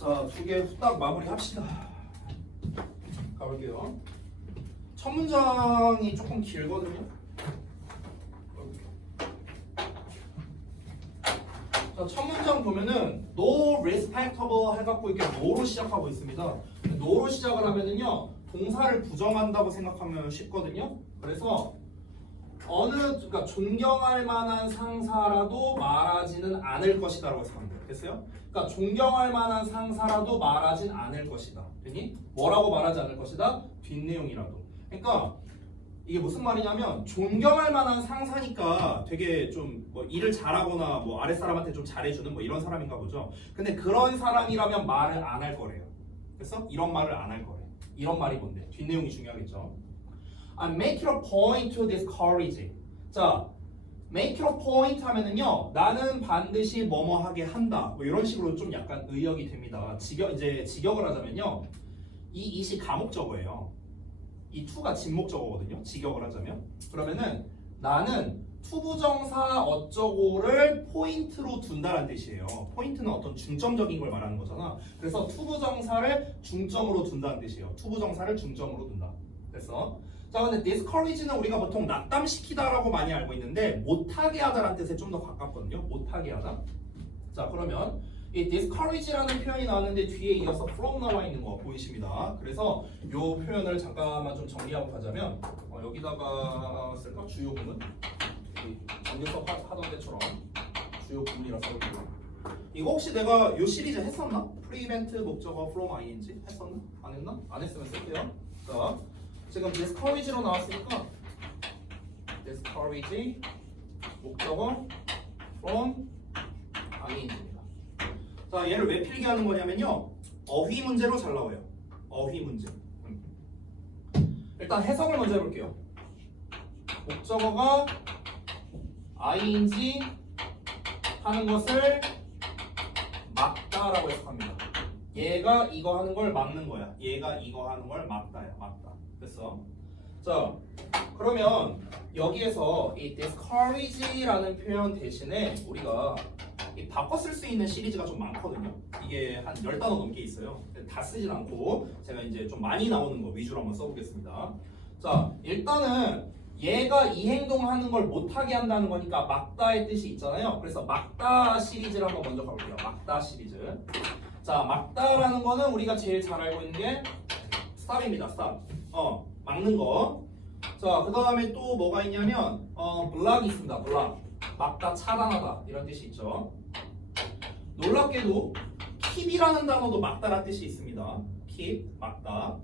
자, 두 개 후딱 마무리 합시다. 가볼게요. 첫 문장이 조금 길거든요. 자, 첫 문장 보면은 no respectable 해갖고 이렇게 no로 시작하고 있습니다. no로 시작을 하면은요 동사를 부정한다고 생각하면 쉽거든요. 그래서 그러니까 존경할 만한 상사라도 말하지는 않을 것이다라고 생각하면 돼요. 됐어요? 그러니까 존경할 만한 상사라도 말하진 않을 것이다. 됐니? 뭐라고 말하지 않을 것이다? 뒷내용이라도. 그러니까 이게 무슨 말이냐면 존경할 만한 상사니까 되게 좀 뭐 일을 잘하거나 뭐 아랫사람한테 좀 잘해주는 뭐 이런 사람인가 보죠. 근데 그런 사람이라면 말을 안 할 거래요. 그래서 이런 말을 안 할 거래요. 이런 말이 뭔데? 뒷내용이 중요하겠죠. make it a point to discourage. 자, make it a point 하면은요, 나는 반드시 뭐뭐 하게 한다. 뭐 이런 식으로 좀 약간 의역이 됩니다. 직역을 하자면요, 이 it이 가목적어예요. 이 to가 진목적어거든요. 직역을 하자면. 그러면은 나는 투부정사 어쩌고를 포인트로 둔다라는 뜻이에요. 포인트는 어떤 중점적인 걸 말하는 거잖아. 그래서 투부정사를 중점으로 둔다는 뜻이에요. 투부정사를 중점으로 둔다. 그래서 자, 근데 discourage는 우리가 보통 낙담시키다라고 많이 알고 있는데 못하게 하다라는 뜻에 좀 더 가깝거든요. 못하게 하다. 자, 그러면 이 discourage라는 표현이 나왔는데 뒤에 이어서 from 나와 있는 거 보이십니다. 그래서 이 표현을 잠깐만 좀 정리하고 가자면 여기다가 쓸까? 주요 구문. 정규석 하던 데처럼 주요 구문이라 써볼게요. 이거 혹시 내가 이 시리즈 했었나? prevent 목적어 from ing 했었나? 안 했나? 안 했으면 쓸게요. 자, 지금 discourage로 나왔으니까 discourage 목적어 from ing입니다. 자, 얘를 왜 필기하는 거냐면요, 어휘 문제로 잘 나와요. 어휘 문제. 일단 해석을 먼저 해볼게요. 목적어가 ing 하는 것을 막다라고 해석합니다. 얘가 이거 하는 걸 막는 거야. 얘가 이거 하는 걸 막다야. 막다. 됐어? 자, 그러면 여기에서 이 discourage라는 표현 대신에 우리가 바꿔 쓸 수 있는 시리즈가 좀 많거든요. 이게 한 10단어 넘게 있어요. 다 쓰진 않고 제가 이제 좀 많이 나오는 거 위주로 한번 써보겠습니다. 자, 일단은 얘가 이 행동하는 걸 못하게 한다는 거니까 막다의 뜻이 있잖아요. 그래서 막다 시리즈를 한번 먼저 가볼게요. 막다 시리즈. 자, 막다라는 거는 우리가 제일 잘 알고 있는 게 stop입니다. stop. 막는 거. 자, 그 다음에 또 뭐가 있냐면 block이 있습니다. block. 막다, 차단하다 이런 뜻이 있죠. 놀랍게도 keep이라는 단어도 막다라는 뜻이 있습니다. keep, 막다,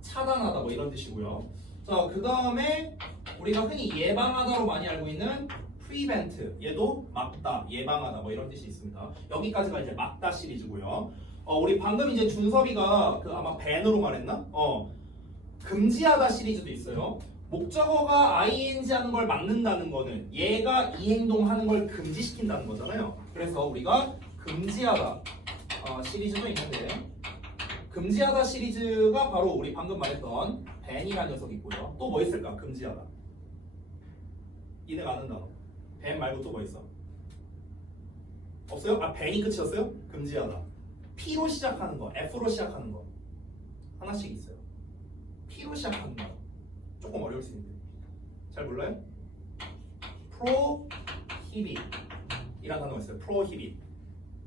차단하다 뭐 이런 뜻이고요. 자, 그 다음에 우리가 흔히 예방하다로 많이 알고 있는 prevent, 얘도 막다, 예방하다 뭐 이런 뜻이 있습니다. 여기까지가 이제 막다 시리즈고요. 우리 방금 이제 준섭이가 아마 ban으로 말했나? 금지하다 시리즈도 있어요. 목적어가 ing 하는 걸 막는다는 거는 얘가 이 행동하는 걸 금지시킨다는 거잖아요. 그래서 우리가 금지하다 시리즈도 있는데, 금지하다 시리즈가 바로 우리 방금 말했던 ban이라는 녀석이 있고요. 또 뭐 있을까? 금지하다. 이내가 아는 단어. ban 말고 또 뭐 있어? 없어요? ban이 끝이었어요? 금지하다. P로 시작하는 거, F로 시작하는 거 하나씩 있어요. P로 시작하는 거 조금 어려울 수 있는데 잘 몰라요? prohibit 이라는 단어가 있어요. prohibit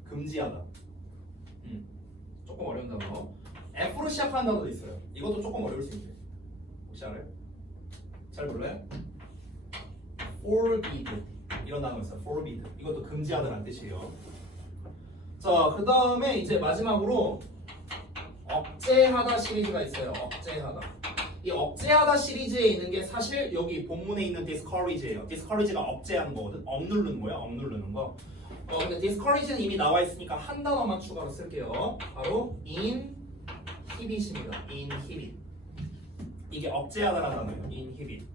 금지하다. 조금 어려운 단어. F로 시작하는 단어도 있어요. 이것도 조금 어려울 수 있는데 혹시 알아요? 잘 몰라요? forbid 이런 단어가 있어요. forbid 이것도 금지하다라는 뜻이에요. 자, 그 다음에 이제 마지막으로 억제하다 시리즈가 있어요. 억제하다. 이 억제하다 시리즈에 있는 게 사실 여기 본문에 있는 discourage예요. discourage가 억제하는 거거든. 억누르는 거야. 억누르는 거. 근데 discourage는 이미 나와 있으니까 한 단어만 추가로 쓸게요. 바로 inhibit입니다. inhibit. 이게 억제하다라는 단어예요. inhibit.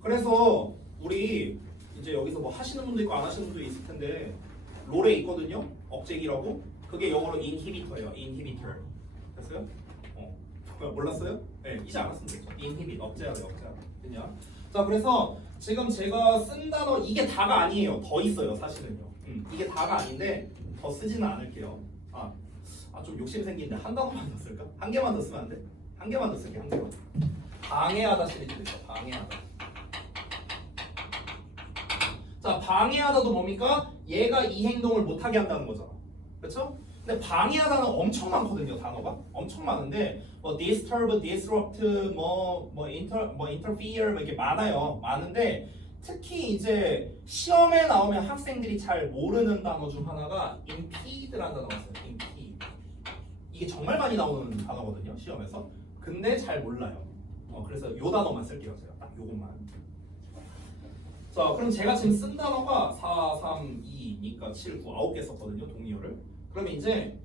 그래서 우리 이제 여기서 뭐 하시는 분도 있고 안 하시는 분도 있을 텐데 롤에 있거든요. 억제기라고. 그게 영어로 inhibitor예요. inhibitor. 됐어요? 몰랐어요? 네, 이제 알았으면 되죠. inhibit, 억제하다, 억제하다. 됐냐? 자, 그래서 지금 제가 쓴 단어 이게 다가 아니에요. 더 있어요, 사실은요. 이게 다가 아닌데 더 쓰지는 않을게요. 좀 욕심 생기는데 한 단어만 더 쓸까? 한 개만 더 쓰면 안 돼? 한 개만 더 쓸게, 한 개만. 방해하다 시리즈도 있어. 방해하다. 자, 방해하다도 뭡니까? 얘가 이 행동을 못하게 한다는 거잖아. 그렇죠? 근데 방해하다는 엄청 많거든요, 단어가. 엄청 많은데 뭐 disturb, disrupt, interfere 뭐 이렇게 많아요. 많은데 특히 이제 시험에 나오면 학생들이 잘 모르는 단어 중 하나가 impede라는 단어가 있어요. impede. 이게 정말 많이 나오는 단어거든요, 시험에서. 근데 잘 몰라요. 그래서 요 단어만 쓸게요, 제가. 딱 요것만. 자, 그럼 제가 지금 쓴 단어가 4, 3, 2니까 7, 9, 9개 썼거든요, 동의어를. 그러면 이제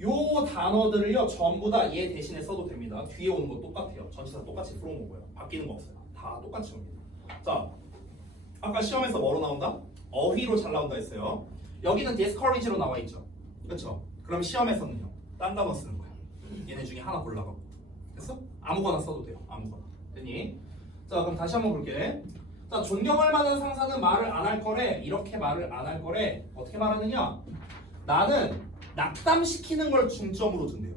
요 단어들을요 전부 다 얘 대신에 써도 됩니다. 뒤에 오는 거 똑같아요. 전치사 똑같이 from 오고요. 바뀌는 거 없어요. 다 똑같이 옵니다. 자, 아까 시험에서 뭐로 나온다? 어휘로 잘 나온다 했어요. 여기는 discourage로 나와 있죠. 그렇죠? 그럼 시험에서는요 딴 단어 쓰는 거야. 얘네 중에 하나 골라가고. 됐어? 아무거나 써도 돼요. 아무거나. 됐니? 자, 그럼 다시 한번 볼게. 자, 존경할 만한 상사는 말을 안 할 거래. 이렇게 말을 안 할 거래. 어떻게 말하느냐? 나는 낙담시키는 걸 중점으로 둔대요.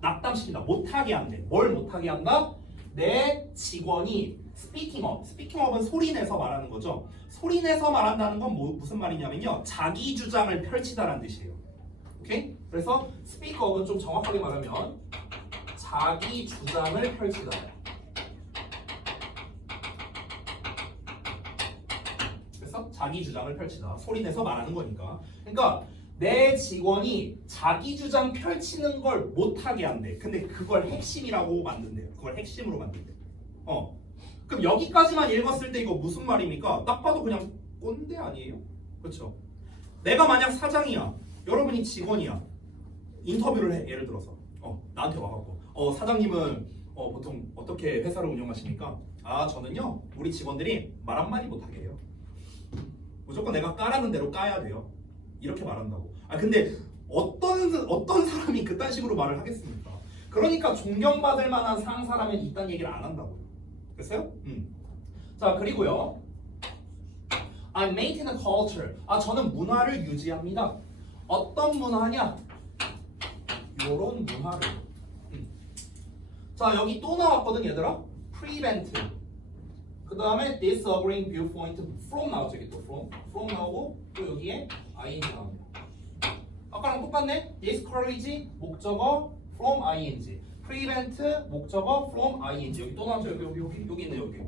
낙담시킨다. 못하게 한대. 뭘 못하게 한다? 내 직원이 speaking up. speaking up은 소리내서 말하는 거죠. 소리내서 말한다는 건 무슨 말이냐면요. 자기 주장을 펼치다라는 뜻이에요. 오케이? 그래서 speak up은 좀 정확하게 말하면 자기 주장을 펼치다. 그래서 자기 주장을 펼치다. 소리내서 말하는 거니까. 그러니까 내 직원이 자기 주장 펼치는 걸 못하게 한대. 근데 그걸 핵심이라고 만든대요. 그걸 핵심으로 만든대요. 그럼 여기까지만 읽었을 때 이거 무슨 말입니까? 딱 봐도 그냥 꼰대 아니에요? 그렇죠? 내가 만약 사장이야. 여러분이 직원이야. 인터뷰를 해. 예를 들어서 나한테 와갖고 사장님은 보통 어떻게 회사를 운영하십니까? 저는요 우리 직원들이 말 한마디 못하게 해요. 무조건 내가 까라는 대로 까야 돼요. 이렇게 말한다고. 근데 어떤 사람이 그딴 식으로 말을 하겠습니까? 그러니까 존경받을 만한 상사라면 이딴 얘기를 안 한다고요. 됐어요? 자, 그리고요. I maintain a culture. 저는 문화를 유지합니다. 어떤 문화냐? 요런 문화를. 자, 여기 또 나왔거든, 얘들아. prevent. 그 다음에 disagreeing viewpoint from 나오죠. 여기 또 from 나오고 또 여기에 ing 나옵니다. 아까랑 똑같네. discourage 목적어 from ing, prevent 목적어 from ing. 여기 또 나오죠. 여기 있네. 여기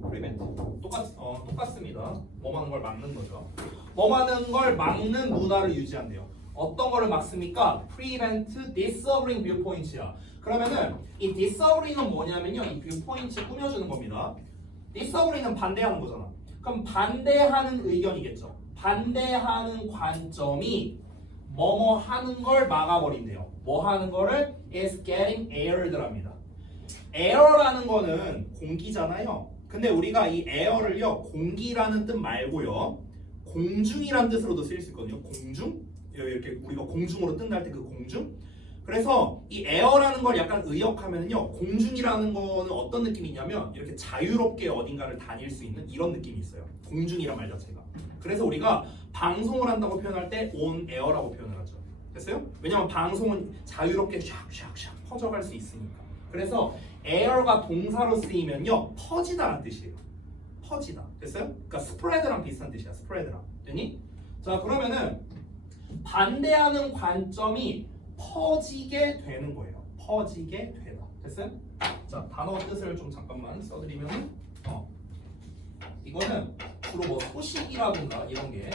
prevent 똑같습니다. 뭐 하는 걸 막는 거죠. 뭐 하는 걸 막는 문화를 유지한대요. 어떤 거를 막습니까? prevent disagreeing viewpoints야. 그러면은 이 disagree는 뭐냐면요, 이 viewpoint 꾸며주는 겁니다. disagree는 반대하는 거잖아. 그럼 반대하는 의견이겠죠. 반대하는 관점이 뭐뭐 하는 걸 막아버린대요. 뭐 하는 거를 is getting aired랍니다. air라는 거는 공기잖아요. 근데 우리가 이 air를요 공기라는 뜻 말고요 공중이라는 뜻으로도 쓰일 수 있거든요. 공중? 이렇게 우리가 공중으로 뜬다 할 때 그 공중? 그래서 이 에어라는 걸 약간 의역하면요 공중이라는 거는 어떤 느낌이냐면 이렇게 자유롭게 어딘가를 다닐 수 있는 이런 느낌이 있어요. 공중이란 말 자체가. 그래서 우리가 방송을 한다고 표현할 때 on air라고 표현을 하죠. 됐어요? 왜냐면 방송은 자유롭게 샥샥샥 퍼져갈 수 있으니까. 그래서 air가 동사로 쓰이면요 퍼지다라는 뜻이에요. 퍼지다. 됐어요? 그러니까 spread랑 비슷한 뜻이야. spread랑. 됐니? 자, 그러면은 반대하는 관점이 퍼지게 되는 거예요. 퍼지게 되다. 됐어요? 자, 단어 뜻을 좀 잠깐만 써드리면 이거는 주로 뭐 소식이라든가 이런 게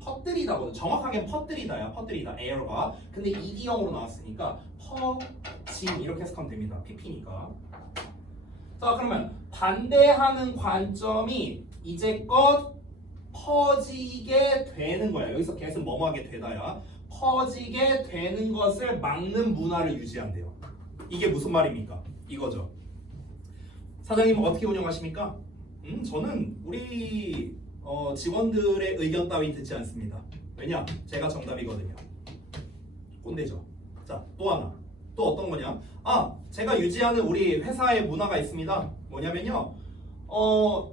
퍼뜨리다거든. 정확하게 퍼뜨리다야. 퍼뜨리다. 에어가. 근데 이기형으로 나왔으니까 퍼짐 이렇게 해석하면 됩니다. PP니까. 자, 그러면 반대하는 관점이 이제껏 퍼지게 되는 거야. 여기서 계속 뭐뭐하게 되다야. 퍼지게 되는 것을 막는 문화를 유지한대요. 이게 무슨 말입니까? 이거죠. 사장님 어떻게 운영하십니까? 저는 우리 직원들의 의견 따위 듣지 않습니다. 왜냐? 제가 정답이거든요. 꼰대죠. 자, 또 하나. 또 어떤 거냐? 제가 유지하는 우리 회사의 문화가 있습니다. 뭐냐면요.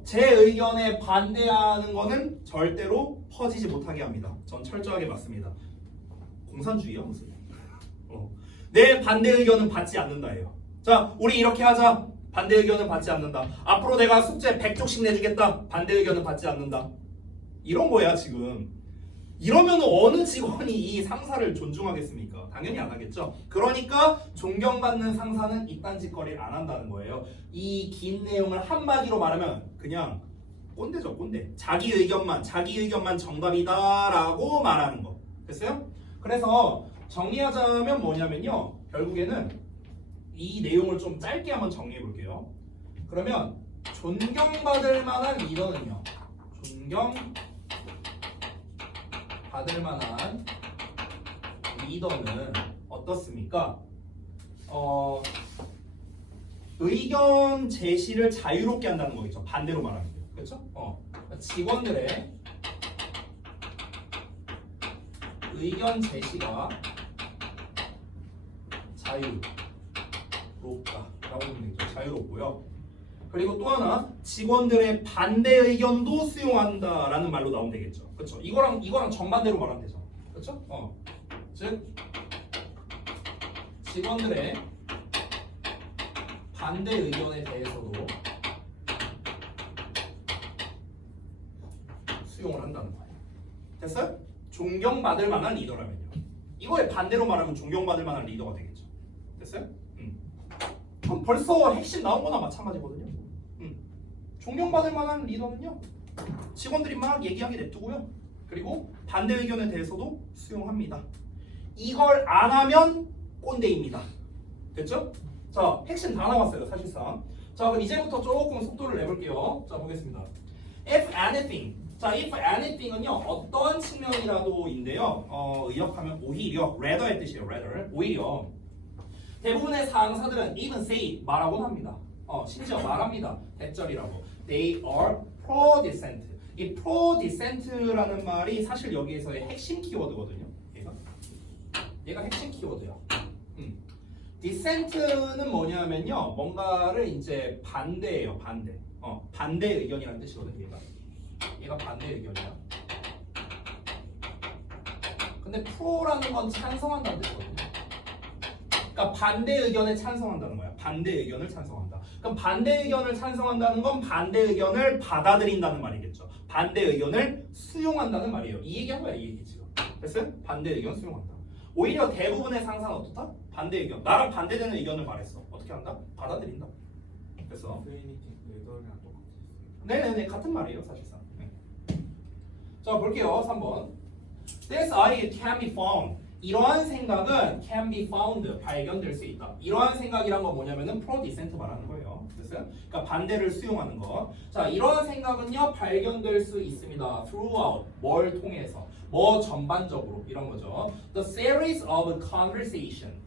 제 의견에 반대하는 거는 절대로 퍼지지 못하게 합니다. 전 철저하게 맞습니다. 공산주의야 무슨? 내 반대 의견은 받지 않는다예요. 자, 우리 이렇게 하자. 반대 의견은 받지 않는다. 앞으로 내가 숙제 100쪽씩 내주겠다. 반대 의견은 받지 않는다. 이런 거야 지금. 이러면 어느 직원이 이 상사를 존중하겠습니까? 당연히 안 하겠죠. 그러니까 존경받는 상사는 이딴 짓거리를 안 한다는 거예요. 이 긴 내용을 한마디로 말하면 그냥 꼰대죠, 꼰대. 자기 의견만 정답이다라고 말하는 거. 됐어요? 그래서 정리하자면 뭐냐면요. 결국에는 이 내용을 좀 짧게 한번 정리해 볼게요. 그러면 존경받을 만한 리더는요. 존경받을 만한 리더는 어떻습니까? 의견 제시를 자유롭게 한다는 거겠죠. 반대로 말하면 돼요. 그렇죠? 직원들의 의견 제시가 자유롭다라고 보면 되죠. 자유롭고요. 그리고 또 하나 직원들의 반대 의견도 수용한다라는 말로 나오면 되겠죠. 그렇죠? 이거랑 정반대로 말하면 되죠. 그렇죠? 즉 직원들의 반대 의견에 대해서도 수용을 한다는 거예요. 됐어요? 존경받을 만한 리더라면요. 이거에 반대로 말하면 존경받을 만한 리더가 되겠죠. 됐어요? 그럼 벌써 핵심 나온 거나 마찬가지거든요. 존경받을 만한 리더는요. 직원들이 막 얘기하게 냅두고요. 그리고 반대 의견에 대해서도 수용합니다. 이걸 안 하면 꼰대입니다. 됐죠? 자, 핵심 다 나왔어요, 사실상. 자, 그럼 이제부터 조금 속도를 내볼게요. 자, 보겠습니다. If anything. 자, if anything은요, 어떤 측면이라도인데요. 의역하면 오히려, rather의 뜻이에요, rather. 오히려. 대부분의 상사들은 even say, 말하곤 합니다. 심지어 말합니다. 대절이라고. They are pro-dissent. 이 pro-dissent라는 말이 사실 여기에서의 핵심 키워드거든요. 얘가 핵심 키워드야. dissent는 뭐냐면요, 뭔가를 이제 반대예요, 반대. 반대 의견이라는 뜻이거든요, 얘가 반대 의견이야. 근데 pro라는 건 찬성한다는 뜻이거든요. 그러니까 반대 의견에 찬성한다는 거야. 반대 의견을 찬성한다. 그럼 반대 의견을 찬성한다는 건 반대 의견을 받아들인다는 말이겠죠. 반대 의견을 수용한다는 말이에요. 이 얘기한 거야, 이 얘기 지금. 됐어요? 반대 의견 수용한다. 오히려 대부분의 상사는 어떻다? 반대 의견. 나랑 반대되는 의견을 말했어. 어떻게 한다? 받아들인다. 그래서 네네네, 같은 말이에요, 사실상. 자, 볼게요. 3번. This idea can be found. 이러한 생각은 can be found, 발견될 수 있다. 이러한 생각이란 건 뭐냐면은 pro-dissent 말하는 거예요. 됐어요? 그러니까 반대를 수용하는 거. 자, 이러한 생각은요, 발견될 수 있습니다. throughout, 뭘 통해서. 뭐 전반적으로, 이런 거죠. The series of conversation.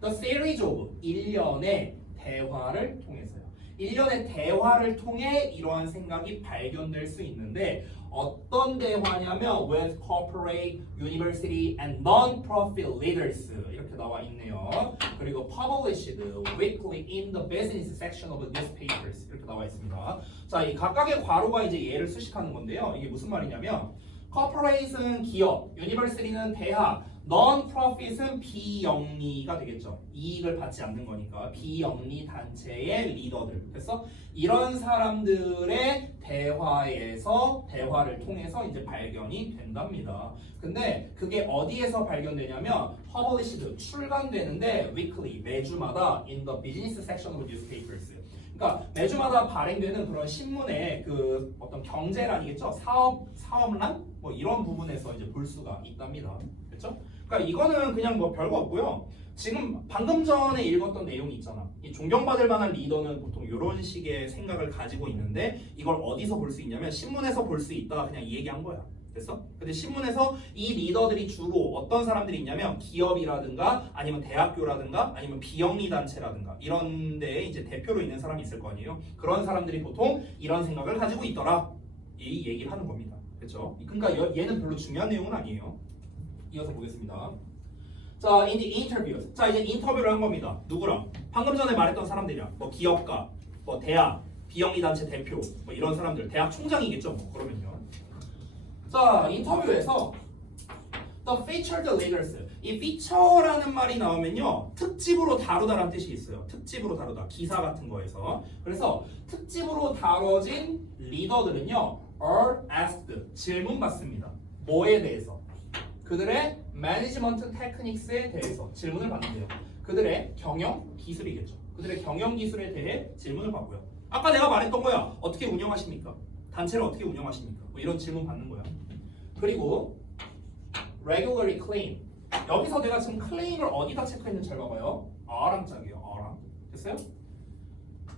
The series of, 일련의 대화를 통해서요. 일련의 대화를 통해 이러한 생각이 발견될 수 있는데 어떤 대화냐면 with corporate, university, and non-profit leaders 이렇게 나와 있네요. 그리고 published weekly in the business section of newspapers 이렇게 나와 있습니다. 자, 이 각각의 괄호가 이제 얘를 수식하는 건데요. 이게 무슨 말이냐면 corporate은 기업, university는 대학, non-profit은 비영리가 되겠죠. 이익을 받지 않는 거니까 비영리 단체의 리더들. 그래서 이런 사람들의 대화를 통해서 이제 발견이 된답니다. 근데 그게 어디에서 발견되냐면 published, 출간되는데 weekly, 매주마다 in the business section of newspapers. 그러니까 매주마다 발행되는 그런 신문의 그 어떤 경제란이겠죠. 사업란 뭐 이런 부분에서 이제 볼 수가 있답니다. 그렇죠? 그러니까 이거는 그냥 뭐 별거 없고요. 지금 방금 전에 읽었던 내용이 있잖아. 이 존경받을 만한 리더는 보통 이런 식의 생각을 가지고 있는데 이걸 어디서 볼 수 있냐면 신문에서 볼 수 있다. 그냥 이 얘기한 거야. 됐어? 근데 신문에서 이 리더들이 주로 어떤 사람들이 있냐면 기업이라든가 아니면 대학교라든가 아니면 비영리 단체라든가 이런 데에 이제 대표로 있는 사람이 있을 거 아니에요. 그런 사람들이 보통 이런 생각을 가지고 있더라. 이 얘기를 하는 겁니다. 그렇죠? 그러니까 얘는 별로 중요한 내용은 아니에요. 이어서 보겠습니다. 자, in the interviews. 자, 이제 인터뷰를 한 겁니다. 누구랑? 방금 전에 말했던 사람들이랑. 뭐 기업가, 뭐 대학, 비영리 단체 대표, 뭐 이런 사람들, 대학 총장이겠죠. 뭐 그러면요. 자, 인터뷰에서 The featured leaders. 이 feature라는 말이 나오면요 특집으로 다루다라는 뜻이 있어요. 특집으로 다루다 기사 같은 거에서. 그래서 특집으로 다뤄진 리더들은요 are asked 질문받습니다. 뭐에 대해서? 그들의 매니지먼트 테크닉스에 대해서 질문을 받는데요. 그들의 경영 기술이겠죠. 그들의 경영 기술에 대해 질문을 받고요. 아까 내가 말했던 거야. 어떻게 운영하십니까? 단체를 어떻게 운영하십니까? 뭐 이런 질문 받는 거야. 그리고 regularly claim. 여기서 내가 지금 claim을 어디다 체크했는지 잘 봐봐요. R랑 짝이에요. R랑. 됐어요?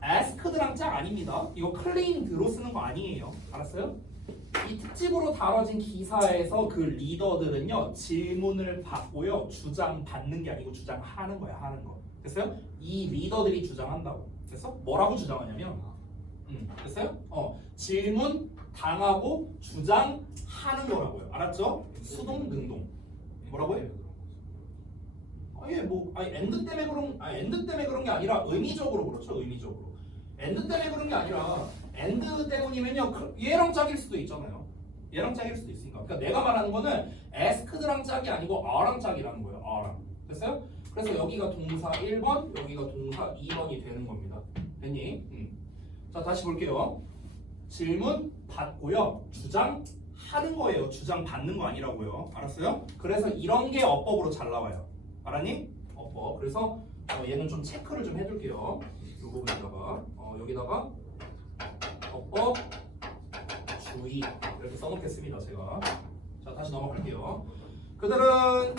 asked랑 짝 아닙니다. 이거 claim으로 쓰는 거 아니에요. 알았어요? 이 특집으로 다뤄진 기사에서 그 리더들은요 질문을 받고요 주장 받는 게 아니고 주장하는 거야. 하는 거. 됐어요? 이 리더들이 주장한다고. 됐어? 뭐라고 주장하냐면 됐어요? 질문 당하고 주장하는 거라고요. 알았죠? 수동 능동. 뭐라고요? 엔드 때문에 그런 게 아니라 의미적으로 그렇죠. 의미적으로. 엔드 때문에 그런 게 아니라 엔드 때문이면요 얘랑 짝일 수도 있잖아요. 얘랑 짝일 수도 있으니까. 그러니까 내가 말하는 거는 asked랑 짝이 아니고 R랑 짝이라는 거예요. R랑. 됐어요? 그래서 여기가 동사 1번, 여기가 동사 2번이 되는 겁니다. 됐니? 자 다시 볼게요. 질문 받고요. 주장하는 거예요. 주장 받는 거 아니라고요. 알았어요? 그래서 이런 게 어법으로 잘 나와요. 알았니? 어법. 그래서 얘는 좀 체크를 좀 해둘게요. 이 부분에다가 여기다가 어법 주의 이렇게 써놓겠습니다. 제가. 자 다시 넘어갈게요. 그들은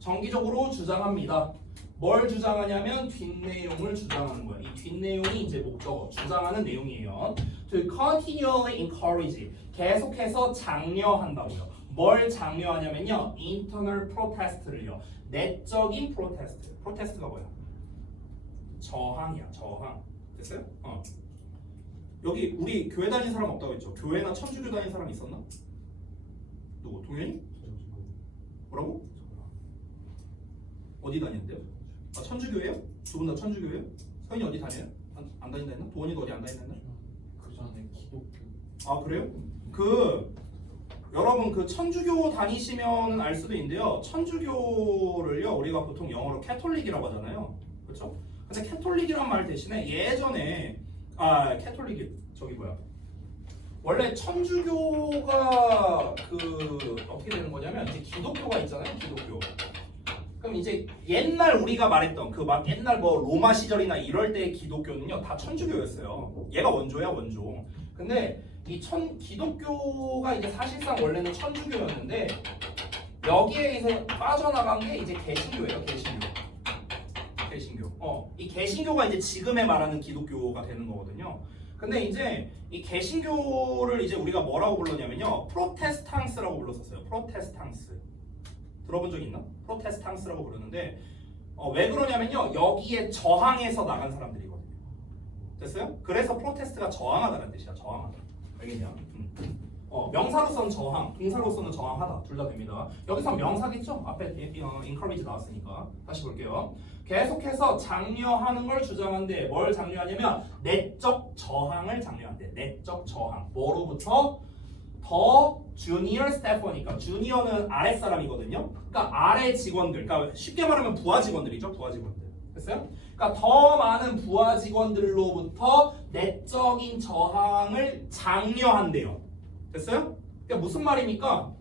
정기적으로 주장합니다. 뭘 주장하냐면 뒷내용을 주장하는 거예요. 이 뒷내용이 이제 목적어 주장하는 내용이에요. To continually encourage 계속해서 장려한다고요. 뭘 장려하냐면요 internal protest를요. 내적인 프로테스트. 프로테스트가 뭐야? 저항이야. 저항. 됐어요? 여기 우리 교회 다니는 사람 없다고 했죠? 교회나 천주교 다니는 사람 있었나? 누구? 동현이? 뭐라고? 어디 다니는데요? 아 천주교예요? 두 분 다 천주교예요? 서인이 어디 다녀요? 안 다닌다 했나? 도원이도 어디 안 다닌다 했나? 그 전에 기독교. 아 그래요? 여러분 그 천주교 다니시면 알 수도 있는데요. 천주교를요 우리가 보통 영어로 캐톨릭이라고 하잖아요. 그렇죠? 근데 캐톨릭이란 말 대신에 예전에 캐톨릭이 저기 뭐야? 원래 천주교가 어떻게 되는 거냐면 이제 기독교가 있잖아요. 기독교. 그럼 이제 옛날 우리가 말했던 막 옛날 뭐 로마 시절이나 이럴 때의 기독교는요 다 천주교였어요. 얘가 원조야 원조. 근데 이 기독교가 이제 사실상 원래는 천주교였는데 여기에 이제 빠져나간 게 이제 개신교예요. 개신교. 이 개신교가 이제 지금에 말하는 기독교가 되는 거거든요. 근데 이제 이 개신교를 이제 우리가 뭐라고 불렀냐면요 프로테스탕스라고 불렀었어요. 프로테스탕스. 들어본 적 있나? 프로테스탕스라고 부르는데 왜 그러냐면요 여기에 저항해서 나간 사람들이거든요. 됐어요? 그래서 프로테스트가 저항하다는 뜻이야. 저항하다. 알겠냐? 명사로서는 저항, 동사로서는 저항하다. 둘 다 됩니다. 여기서 명사겠죠? 앞에 encourage 나왔으니까. 다시 볼게요. 계속해서 장려하는 걸 주장한데 뭘 장려하냐면 내적 저항을 장려한대. 내적 저항. 뭐로부터? 더 주니어 스태퍼니까 주니어는 아랫사람이거든요. 그러니까 아래 직원들. 그러니까 쉽게 말하면 부하 직원들이죠. 부하 직원들. 됐어요? 그러니까 더 많은 부하 직원들로부터 내적인 저항을 장려한대요. 됐어요? 그러니까 무슨 말입니까?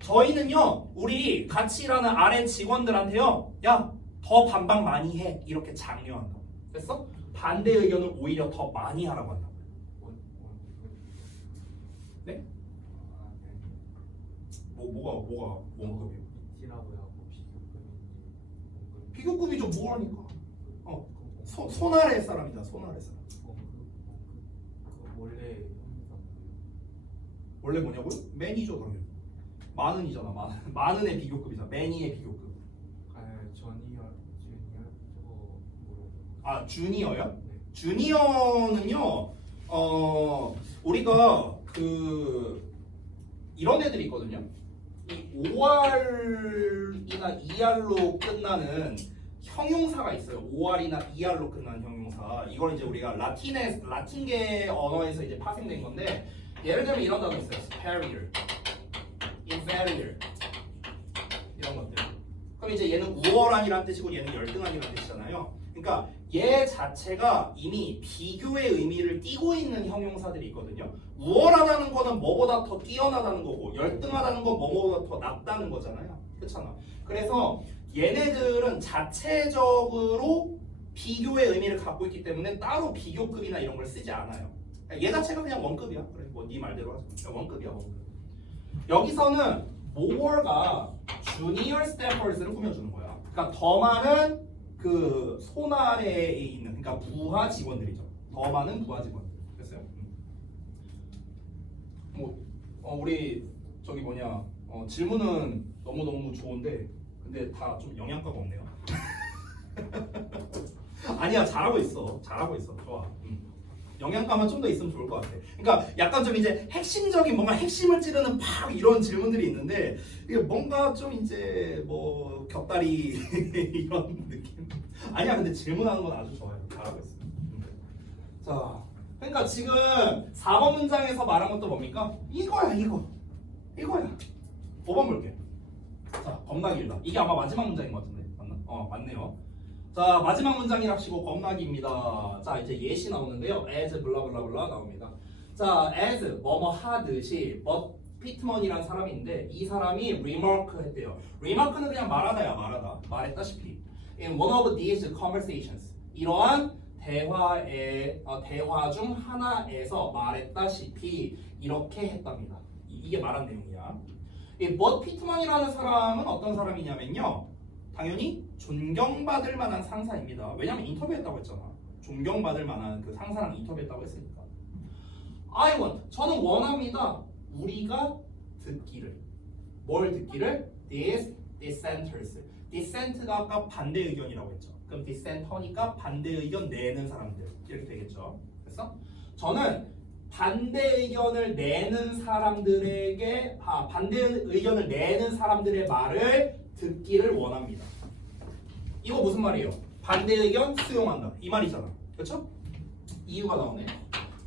저희는요 우리 같이 일하는 아래 직원들한테요 야 더 반박 많이 해 이렇게 장려한다. 됐어? 반대 의견을 오히려 더 많이 하라고 한다. 네? 뭐가 원급이요? 비교급이죠. 뭐하니까? 손 아래 사람이다. 손 아래 사람. 원래 뭐냐고요? 매니저 당연히. 만은이잖아. 만은의 비교급이잖아. 매니의 비교급. 주니어요? 네. 주니어는요. 우리가 이런 애들이 있거든요. 이 OR이나 ER로 끝나는 형용사가 있어요. OR이나 ER로 끝나는 형용사. 이걸 이제 우리가 라틴계 언어에서 이제 파생된 건데 예를 들면 이런 단어 있어요. superior, inferior. 그럼 이제 얘는 우월한이라는 뜻이고 얘는 열등한이라는 뜻이잖아요. 그러니까 얘 자체가 이미 비교의 의미를 띠고 있는 형용사들이 있거든요. 우월하다는 거는 뭐보다 더 뛰어나다는 거고 열등하다는 건 뭐보다 더 낫다는 거잖아요. 그렇잖아. 그래서 얘네들은 자체적으로 비교의 의미를 갖고 있기 때문에 따로 비교급이나 이런 걸 쓰지 않아요. 얘 자체가 그냥 원급이야. 그래 뭐 네 말대로 하자. 원급이야 원급. 여기서는 more가 junior staffers를 꾸며주는 거야. 그러니까 더 많은 그 손 아래에 있는 그러니까 부하 직원들이죠. 더 많은 부하 직원들. 됐어요? 우리 저기 뭐냐 질문은 너무 좋은데 근데 다 좀 영양가가 없네요. 아니야 잘하고 있어 좋아. 영양가만 좀 더 있으면 좋을 것 같아. 그러니까 약간 좀 이제 핵심적인 뭔가 핵심을 찌르는 팍 이런 질문들이 있는데 이게 뭔가 좀 이제 뭐 곁다리 이런 느낌. 아니야 근데 질문하는 건 아주 좋아요. 잘하고 있어. 자, 그러니까 지금 4번 문장에서 말한 것도 뭡니까? 이거야. 5번 볼게. 자, 겁나 길다. 이게 아마 마지막 문장인 것 같은데 맞나? 맞네요. 자 마지막 문장이랍시고 겁나기입니다. 자 이제 예시 나오는데요. as 블라블라블라 나옵니다. 자 as 뭐뭐 하듯이 but 피트먼이라는 사람인데 이 사람이 remark 했대요. remark는 그냥 말했다시피 in one of these conversations 이러한 대화 중 하나에서 말했다시피 이렇게 했답니다. 이게 말한 내용이야. 이 but 피트먼이라는 사람은 어떤 사람이냐면요. 당연히 존경받을 만한 상사입니다. 왜냐면 인터뷰했다고 했잖아. 존경받을 만한 그 상사랑 인터뷰했다고 했으니까. I want. 저는 원합니다. 우리가 듣기를. 뭘 듣기를? dissenters. dissent가 아까 반대 의견이라고 했죠. 그럼 dissenter니까 반대 의견 내는 사람들. 이렇게 되겠죠. 그래서 저는 반대 의견을 내는 사람들의 말을 듣기를 원합니다. 이거 무슨 말이에요? 반대 의견 수용한다. 이 말이잖아. 그렇죠? 이유가 나오네.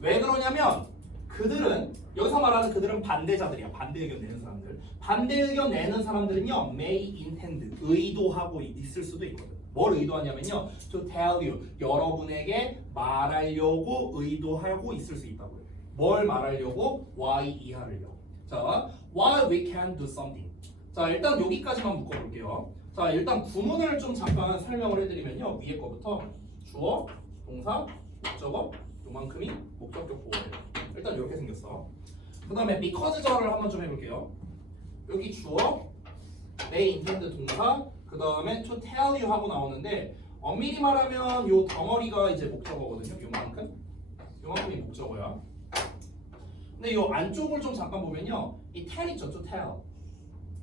왜 그러냐면 그들은 여기서 말하는 그들은 반대자들이야. 반대 의견 내는 사람들. 반대 의견 내는 사람들은요. may intend 의도하고 있을 수도 있거든. 뭘 의도하냐면요. to tell you 여러분에게 말하려고 의도하고 있을 수 있다고요. 뭘 말하려고? why 이하를요. 자, why we can do something. 자 일단 여기까지만 묶어볼게요. 자 일단 구문을 좀 잠깐 설명을 해드리면요. 위에 거부터 주어, 동사, 목적어 요만큼이 목적격 보호예요. 일단 이렇게 생겼어. 그 다음에 because절을 한번 좀 해볼게요. 여기 주어, they intend 동사, 그 다음에 to tell you 하고 나오는데 엄밀히 말하면 요 덩어리가 이제 목적어거든요. 요만큼이 목적어야. 근데 요 안쪽을 좀 잠깐 보면요. 이 tell 있죠, to tell.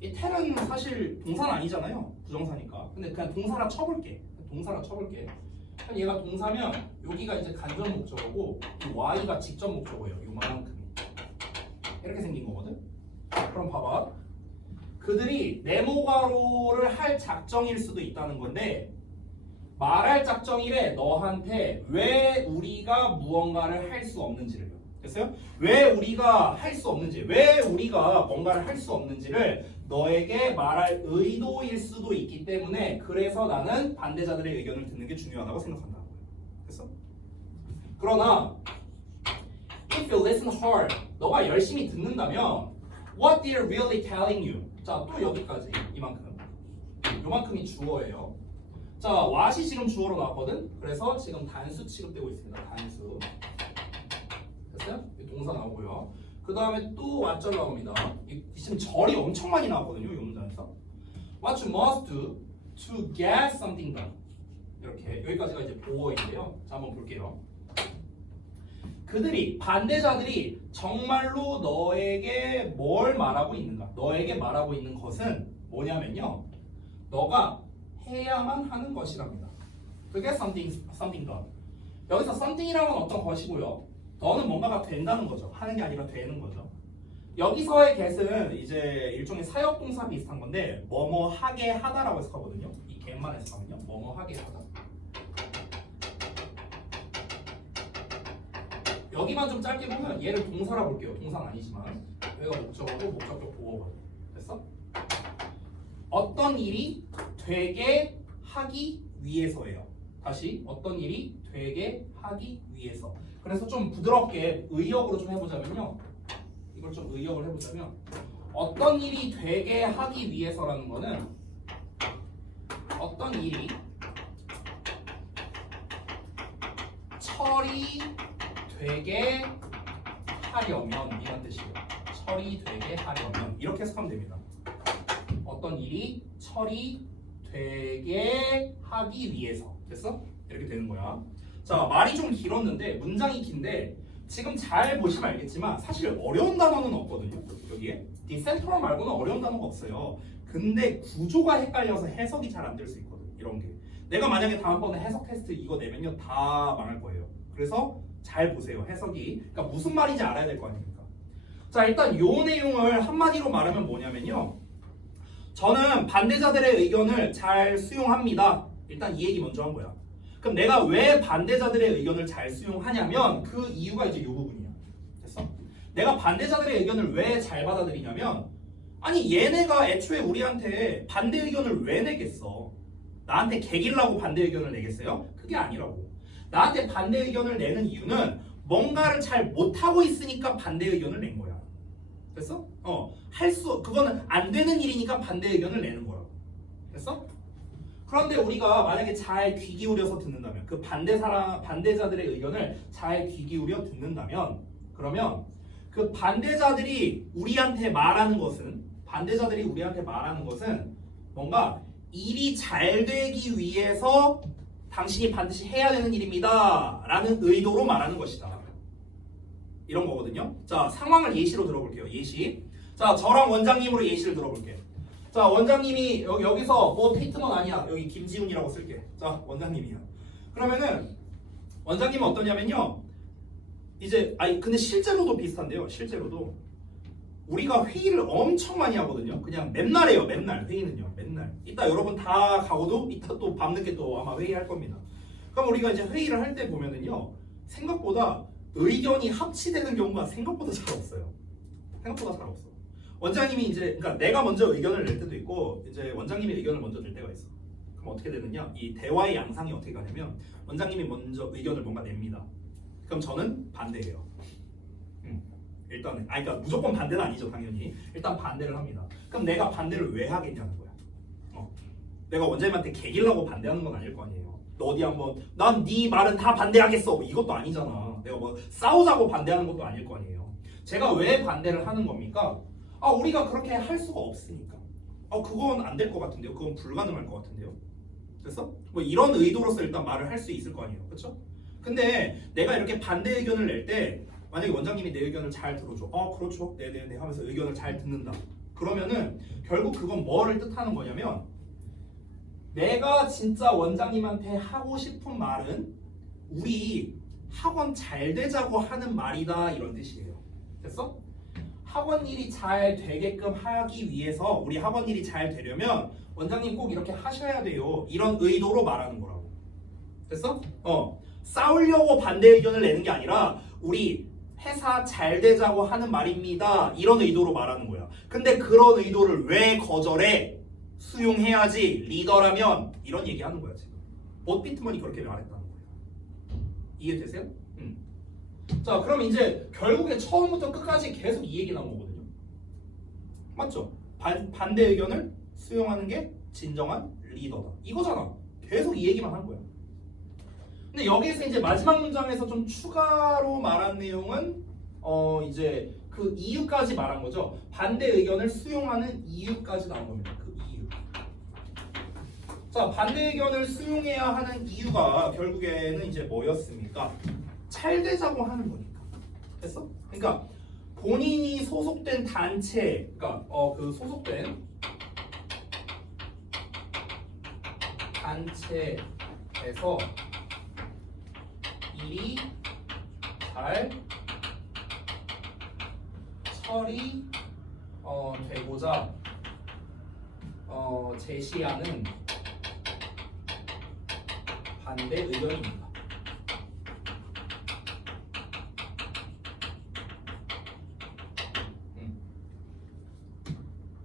이 tell은 사실 동사는 아니잖아요. 부정사니까. 근데 그냥 동사라 쳐볼게. 그럼 얘가 동사면 여기가 이제 간접 목적어고 이 y가 직접 목적어예요. 요만큼이. 이렇게 생긴 거거든. 그럼 봐봐. 그들이 네모가로를 할 작정일 수도 있다는 건데 말할 작정일에 너한테 왜 우리가 무언가를 할 수 없는지를 됐어요? 왜 우리가 할 수 없는지, 왜 우리가 뭔가를 할 수 없는지를 너에게 말할 의도일 수도 있기 때문에 그래서 나는 반대자들의 의견을 듣는 게 중요하다고 생각한다고요. 됐어? 그러나 if you listen hard, 너가 열심히 듣는다면 what they're really telling you. 자, 또 여기까지 이만큼. 요만큼이 주어예요. 자, what이 지금 주어로 나왔거든. 그래서 지금 단수 취급되고 있습니다. 단수. 됐어요? 동사 나오고요. 그 다음에 또 what절 나옵니다. 지금 절이 엄청 많이 나왔거든요. 이 문장에서. What you must do to get something done. 이렇게 여기까지가 이제 보어인데요. 자, 한번 볼게요. 그들이 반대자들이 정말로 너에게 뭘 말하고 있는가? 너에게 말하고 있는 것은 뭐냐면요. 너가 해야만 하는 것이랍니다. 그게 something done. 여기서 something이라는 건 어떤 것이고요. 너는 뭔가가 된다는 거죠. 하는 게 아니라 되는 거죠. 여기서의 get은 이제 일종의 사역동사 비슷한 건데 뭐뭐 하게 하다라고 해석하거든요. 이 get만 해석하면요. 뭐뭐 하게 하다. 여기만 좀 짧게 보면 얘를 동사라 볼게요. 동사는 아니지만 여기가 목적어고 목적격 보어거든요. 됐어? 어떤 일이 되게 하기 위해서예요. 다시 어떤 일이 되게 하기 위해서. 그래서 좀 부드럽게 의역으로 좀 해보자면요. 이걸 좀 의역을 해보자면 어떤 일이 되게 하기 위해서라는 거는 어떤 일이 처리되게 하려면 이런 뜻이에요. 처리되게 하려면 이렇게 해석하면 됩니다. 어떤 일이 처리되게 하기 위해서. 됐어? 이렇게 되는 거야. 자, 말이 좀 길었는데 문장이 긴데 지금 잘 보시면 알겠지만 사실 어려운 단어는 없거든요. 여기에 디센트럴 말고는 어려운 단어가 없어요. 근데 구조가 헷갈려서 해석이 잘 안 될 수 있거든. 이런 게 내가 만약에 다음번에 해석 테스트 이거 내면요 다 망할 거예요. 그래서 잘 보세요. 해석이 그러니까 무슨 말인지 알아야 될 거 아닙니까? 자, 일단 요 내용을 한마디로 말하면 뭐냐면요, 저는 반대자들의 의견을 잘 수용합니다. 일단 이 얘기 먼저 한 거야. 그럼 내가 왜 반대자들의 의견을 잘 수용하냐면 그 이유가 이제 이 부분이야. 됐어? 내가 반대자들의 의견을 왜 잘 받아들이냐면 아니 얘네가 애초에 우리한테 반대 의견을 왜 내겠어? 나한테 개길라고 반대 의견을 내겠어요? 그게 아니라고. 나한테 반대 의견을 내는 이유는 뭔가를 잘 못하고 있으니까 반대 의견을 낸 거야. 됐어? 그거는 안 되는 일이니까 반대 의견을 내는 거라고. 됐어? 그런데 우리가 만약에 잘 귀 기울여서 듣는다면 그 반대자들의 의견을 잘 귀 기울여 듣는다면 그러면 그 반대자들이 우리한테 말하는 것은 뭔가 일이 잘 되기 위해서 당신이 반드시 해야 되는 일입니다 라는 의도로 말하는 것이다. 이런 거거든요. 자, 상황을 예시로 들어볼게요. 예시. 자, 저랑 원장님으로 예시를 들어볼게요. 자, 원장님이 여기서 뭐 피트먼 아니야. 여기 김지훈이라고 쓸게. 자, 원장님이야. 그러면은 원장님은 어떠냐면요. 이제 근데 실제로도 비슷한데요. 실제로도 우리가 회의를 엄청 많이 하거든요. 그냥 맨날 해요. 맨날 회의는요. 맨날. 이따 여러분 다 가고도 이따 또 밤늦게 또 아마 회의할 겁니다. 그럼 우리가 이제 회의를 할 때 보면은요. 생각보다 의견이 합치되는 경우가 생각보다 잘 없어요. 생각보다 잘 없어. 원장님이 이제 그러니까 내가 먼저 의견을 낼 때도 있고 이제 원장님이 의견을 먼저 낼 때가 있어. 그럼 어떻게 되느냐? 이 대화의 양상이 어떻게 가냐면 원장님이 먼저 의견을 뭔가 냅니다. 그럼 저는 반대해요. 일단은 그러니까 무조건 반대는 아니죠, 당연히. 일단 반대를 합니다. 그럼 내가 반대를 왜 하겠냐는 거야. 내가 원장님한테 개길라고 반대하는 건 아닐 거 아니에요. 너 어디 한번 난 네 말은 다 반대하겠어 뭐 이것도 아니잖아. 내가 뭐 싸우자고 반대하는 것도 아닐 거 아니에요. 제가 왜 반대를 하는 겁니까? 우리가 그렇게 할 수가 없으니까. 그건 안 될 것 같은데요. 그건 불가능할 것 같은데요. 됐어? 뭐 이런 의도로서 일단 말을 할 수 있을 거 아니에요. 그렇죠? 근데 내가 이렇게 반대 의견을 낼 때 만약에 원장님이 내 의견을 잘 들어줘. 그렇죠. 네네네 하면서 의견을 잘 듣는다. 그러면은 결국 그건 뭐를 뜻하는 거냐면 내가 진짜 원장님한테 하고 싶은 말은 우리 학원 잘 되자고 하는 말이다 이런 뜻이에요. 됐어? 학원 일이 잘 되게끔 하기 위해서 우리 학원 일이 잘 되려면 원장님 꼭 이렇게 하셔야 돼요. 이런 의도로 말하는 거라고. 됐어? 싸우려고 반대 의견을 내는 게 아니라 우리 회사 잘 되자고 하는 말입니다. 이런 의도로 말하는 거야. 근데 그런 의도를 왜 거절해? 수용해야지 리더라면 이런 얘기하는 거야 지금. 봇 피트먼이 그렇게 말했다는 거예요. 이해되세요? 자, 그럼 이제 결국에 처음부터 끝까지 계속 이 얘기 나온 거거든요. 맞죠? 반대 의견을 수용하는 게 진정한 리더다. 이거잖아. 계속 이 얘기만 한 거야. 근데 여기에서 이제 마지막 문장에서 좀 추가로 말한 내용은 이제 그 이유까지 말한 거죠. 반대 의견을 수용하는 이유까지 나온 겁니다. 그 이유. 자, 반대 의견을 수용해야 하는 이유가 결국에는 이제 뭐였습니까? 잘 되자고 하는 거니까. 됐어? 그러니까 본인이 소속된 단체, 그러니까 그 소속된 단체에서 일이 잘 처리되고자 제시하는 반대 의견입니다.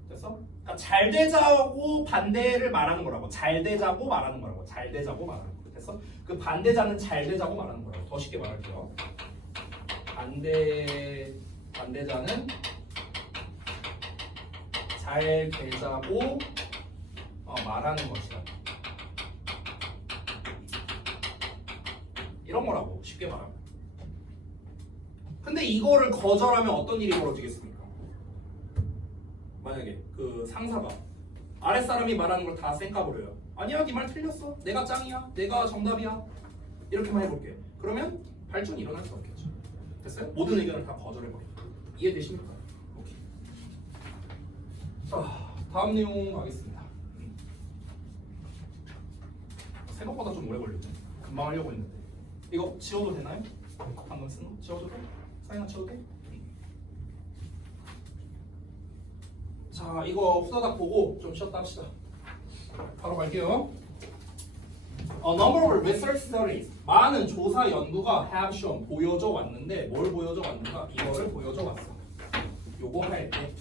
됐어? 됐어? 그러니까 잘 되자고 반대를 말하는 거라고. 잘 되자고 말하는 거라고. 잘 되자고 말하는 거. 됐어? 그 반대자는 잘 되자고 말하는 거라고. 더 쉽게 말할게요. 반대자는 잘 되자고 말하는 것이다. 이런 거라고 쉽게 말하면. 근데 이거를 거절하면 어떤 일이 벌어지겠습니까? 만약에 그 상사가 아랫사람이 말하는 걸 다 쌩까버려요. 아니야, 네 말 틀렸어. 내가 짱이야. 내가 정답이야. 이렇게만 해볼게. 그러면 발전이 일어날 수 없겠죠. 됐어요? 모든 의견을 다 거절해버립니다. 이해되십니까? 오케이. 자, 다음 내용 가겠습니다. 생각보다 좀 오래 걸렸죠. 금방 하려고 했는데. 이거 지워도 되나요? 방금 쓴 거? 지워도 돼? 사인 안 쳐도 돼? 자, 이거 후다닥 보고 좀 쉬었다 합시다. 바로 갈게요. A number of research studies, 많은 조사 연구가 have shown, 보여줘 왔는데 뭘 보여줘 왔는가? 이거를 보여줘 왔어. 요거 할 때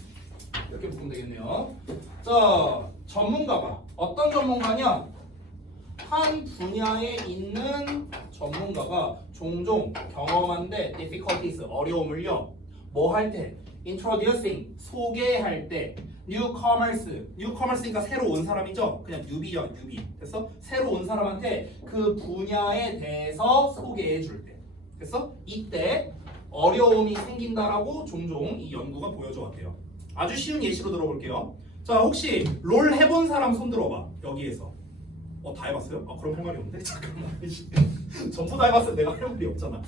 이렇게 보면 되겠네요. 자, 전문가가 어떤 전문가냐? 한 분야에 있는 전문가가 종종 경험한데 difficulties, 어려움을요. 뭐 할 때? introducing, 소개할 때. newcomers니까 새로 온 사람이죠. 그냥 newbie죠, newbie. 됐어? 새로 온 사람한테 그 분야에 대해서 소개해 줄 때. 됐어? 이때 어려움이 생긴다라고 종종 이 연구가 보여줘 왔대요. 아주 쉬운 예시로 들어볼게요. 자, 혹시 롤 해본 사람 손 들어봐. 여기에서. 다 해봤어요? 그럼 할 말이 없는데? 잠깐만. 전부 다 해봤으면 내가 할 말이 없잖아.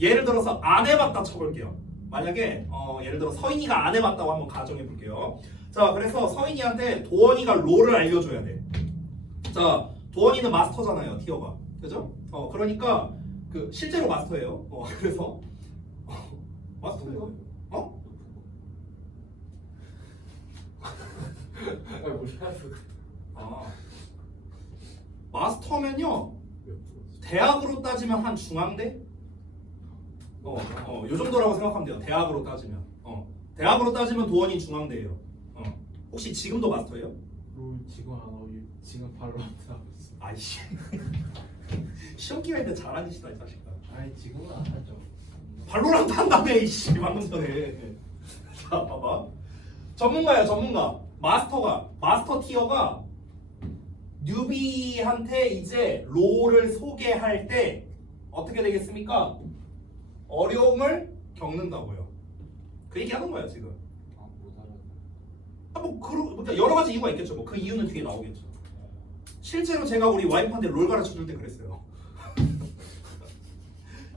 예를 들어서 안 해봤다 쳐볼게요. 만약에 예를 들어 서인이가 안 해봤다고 한번 가정해 볼게요. 자, 그래서 서인이한테 도원이가 롤을 알려줘야 돼. 자, 도원이는 마스터잖아요, 티어가. 그죠? 그러니까 그 실제로 마스터예요. 그래서 마스터예요. 마스터면요, 대학으로 따지면 한 중앙대? 요 정도라고 생각하면 돼요. 대학으로 따지면. 대학으로 따지면 도원이 중앙대예요. 혹시 지금도 마스터예요? 롤 지금 안 하고 지금 발로란트 하고 있어. 아이씨. 시험 기간인데 잘하는 짓이다, 이 자식아. 아니 지금은 안 하죠. 발로란트 한다며, 이씨. 방금 전에. 자, 봐봐. 전문가야, 전문가. 마스터 티어가 뉴비한테 이제 롤을 소개할 때 어떻게 되겠습니까? 어려움을 겪는다고요. 그 얘기하는 거야 지금. 못 알아. 그러니까 여러 가지 이유가 있겠죠. 그 이유는 뒤에 나오겠죠. 실제로 제가 우리 와이프한테 롤 가르쳐 줄 때 그랬어요.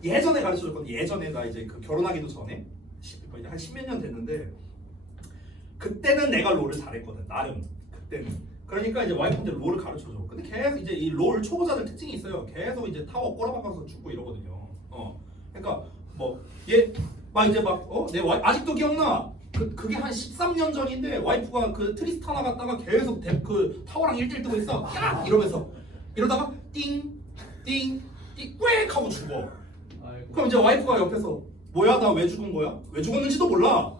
예전에 가르쳐 줬거든. 예전에 나 이제 그 결혼하기도 전에 한 십몇 년 됐는데 그때는 내가 롤을 잘했거든. 나름 그때는. 그러니까 이제 와이프한테 롤을 가르쳐 줘. 근데 계속 이제 이 롤 초보자들 특징이 있어요. 계속 이제 타워 꼬라박아서 죽고 이러거든요. 그러니까 내 와이프 아직도 기억나. 그게 한 13년 전인데 와이프가 그 트리스타나 갔다가 계속 그 타워랑 1대1 뜨고 있어. 야! 이러면서 이러다가 띵띵띵 꽥 하고 죽어. 아이고. 그럼 이제 와이프가 옆에서 뭐야, 나 왜 죽은 거야? 왜 죽었는지도 몰라.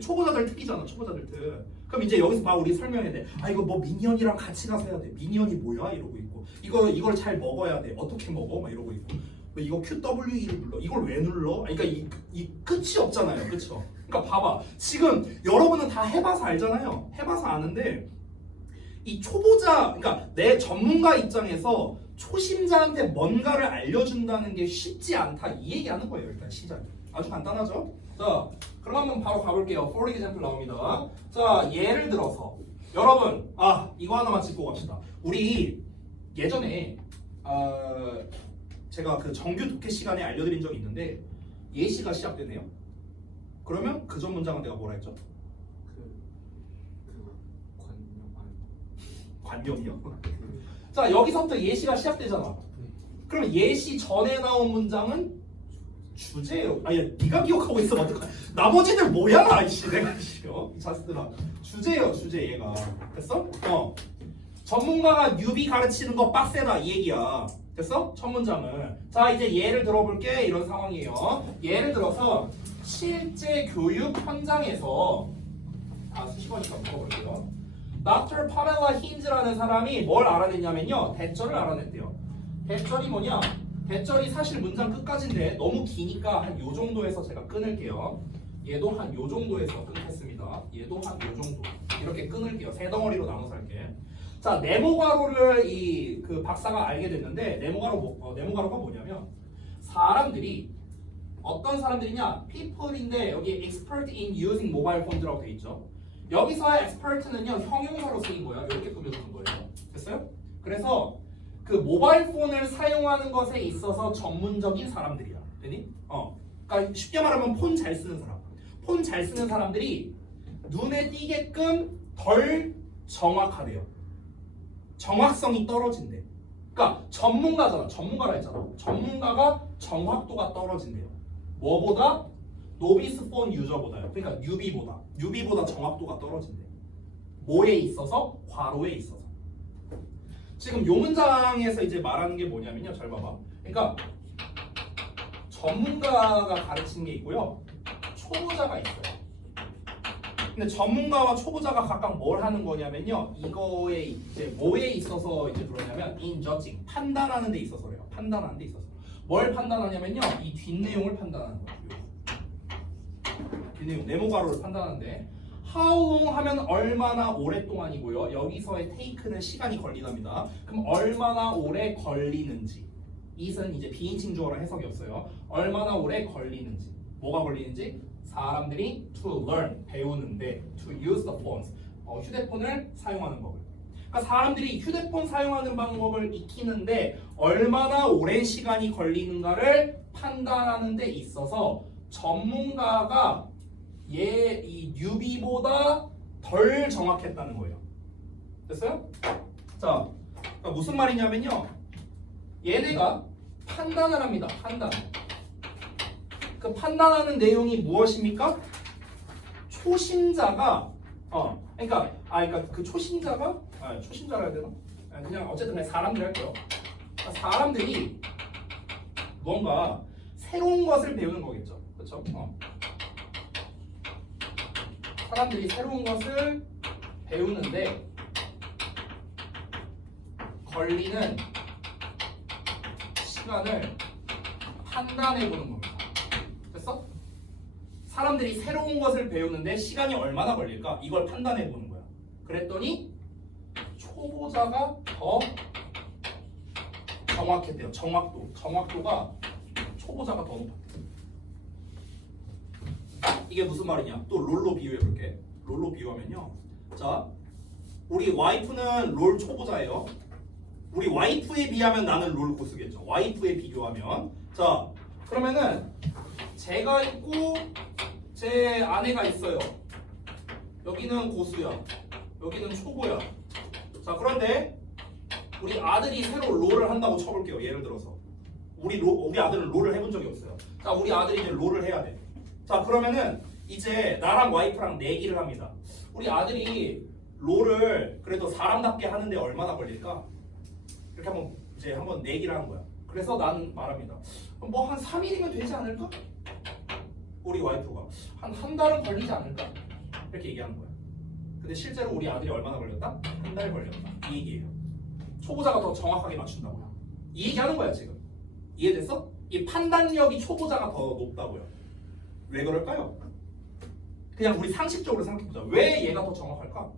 초보자들 특기잖아, 초보자들 특. 그럼 이제 여기서 막 우리 설명해야 돼. 이거 뭐 미니언이랑 같이 가서 해야 돼. 미니언이 뭐야? 이러고 있고. 이걸 잘 먹어야 돼. 어떻게 먹어? 막 이러고 있고. 이거 QWE를 눌러. 이걸 왜 눌러? 그러니까 이 끝이 없잖아요. 그렇죠? 그러니까 봐봐. 지금 여러분은 다 해봐서 알잖아요. 해봐서 아는데 이 초보자, 그러니까 내 전문가 입장에서 초심자한테 뭔가를 알려준다는 게 쉽지 않다. 이 얘기하는 거예요. 일단 시작. 아주 간단하죠? 자, 그럼 한번 바로 가볼게요. For example 나옵니다. 자, 예를 들어서 여러분, 이거 하나만 짚고 갑시다. 우리 예전에 제가 그 정규 독해 시간에 알려드린 적이 있는데 예시가 시작되네요. 그러면 그 전 문장은 내가 뭐라 했죠? 관념이요? 자, 여기서부터 예시가 시작되잖아. 그럼 예시 전에 나온 문장은 주제예요. 네가 기억하고 있으면 어떡하? 나머지들 뭐야? 이씨, 내가 이 자식들아. 주제예요, 주제 얘가. 됐어? 전문가가 뉴비 가르치는 거 빡세다 이 얘기야. 됐어? 첫 문장은. 자, 이제 예를 들어볼게. 이런 상황이에요. 예를 들어서 실제 교육 현장에서 다 수식어니까 묶어볼게요. Dr. Pamela Hinz라는 사람이 뭘 알아냈냐면요. 대절을 알아냈대요. 대절이 뭐냐? 대절이 사실 문장 끝까지인데 너무 기니까 한 요 정도에서 제가 끊을게요. 얘도 한 요 정도에서 끊겠습니다. 얘도 한 요 정도. 이렇게 끊을게요. 세 덩어리로 나눠서 할게. 자, 네모가로를 이 그 박사가 알게 됐는데 네모가로가 뭐냐면 사람들이 어떤 사람들이냐? people인데 여기 expert in using mobile phones라고 돼 있죠. 여기서의 expert는요 형용사로 쓰인 거예요. 이렇게 꾸며주는 거예요. 됐어요? 그래서 그 모바일 폰을 사용하는 것에 있어서 전문적인 사람들이야. 되니? 그러니까 쉽게 말하면 폰 잘 쓰는 사람. 폰 잘 쓰는 사람들이 눈에 띄게끔 덜 정확하대요. 정확성이 떨어진대. 그러니까 전문가잖아. 전문가라 했잖아. 전문가가 정확도가 떨어진대요. 뭐보다? 노비스 폰 유저보다요. 그러니까 뉴비보다 정확도가 떨어진대. 뭐에 있어서? 괄호에 있어서. 지금 요 문장에서 이제 말하는 게 뭐냐면요. 잘 봐봐. 그러니까 전문가가 가르치는 게 있고요. 초보자가 있어요. 근데 전문가와 초보자가 각각 뭘 하는 거냐면요. 이거에 이제 뭐에 있어서 이제 그러냐면 in judging 판단하는 데 있어서 그래요. 판단하는 데 있어서. 뭘 판단하냐면요. 이 뒷내용을 판단하는 거예요. 뒷내용 네모가로를 판단하는데 how long 하면 얼마나 오랫동안이고요. 여기서의 take는 시간이 걸리답니다. 그럼 얼마나 오래 걸리는지. it은 이제 비인칭 주어라 해석이 없어요. 얼마나 오래 걸리는지. 뭐가 걸리는지? 사람들이 to learn 배우는데 to use the phones 휴대폰을 사용하는 법을. 그러니까 사람들이 휴대폰 사용하는 방법을 익히는데 얼마나 오랜 시간이 걸리는가를 판단하는 데 있어서 전문가가 이 뉴비보다 덜 정확했다는 거예요. 됐어요? 자, 그러니까 무슨 말이냐면요. 얘네가 판단을 합니다. 판단. 그 판단하는 내용이 무엇입니까? 초심자가 그러니까 그 초심자가 초심자라 해야 되나? 그냥 어쨌든 그냥 사람들 할게요. 그러니까 사람들이 뭔가 새로운 것을 배우는 거겠죠. 그렇죠? 사람들이 새로운 것을 배우는데 걸리는 시간을 판단해 보는 겁니다. 됐어? 사람들이 새로운 것을 배우는데 시간이 얼마나 걸릴까? 이걸 판단해 보는 거야. 그랬더니 초보자가 더 정확했대요. 정확도가 초보자가 더 높았대요. 이게 무슨 말이냐? 또 롤로 비유해 볼게. 롤로 비유하면요. 자, 우리 와이프는 롤 초보자예요. 우리 와이프에 비하면 나는 롤 고수겠죠. 와이프에 비교하면. 자, 그러면은 제가 있고 제 아내가 있어요. 여기는 고수야. 여기는 초보야. 자, 그런데 우리 아들이 새로 롤을 한다고 쳐볼게요. 예를 들어서 우리 아들은 롤을 해본 적이 없어요. 자, 우리 아들이 이제 롤을 해야 돼. 자, 그러면은 이제 나랑 와이프랑 내기를 합니다. 우리 아들이 롤을 그래도 사람답게 하는데 얼마나 걸릴까? 이렇게 한번 내기를 하는 거야. 그래서 나는 말합니다. 뭐 한 3일이면 되지 않을까? 우리 와이프가 한 달은 걸리지 않을까? 이렇게 얘기하는 거야. 근데 실제로 우리 아들이 얼마나 걸렸다? 한 달 걸렸다. 이 얘기예요. 초보자가 더 정확하게 맞춘다고요. 이 얘기하는 거야 지금. 이해됐어? 이 판단력이 초보자가 더 높다고요. 왜 그럴까요? 그냥 우리 상식적으로 생각해보자. 왜 얘가 더 정확할까?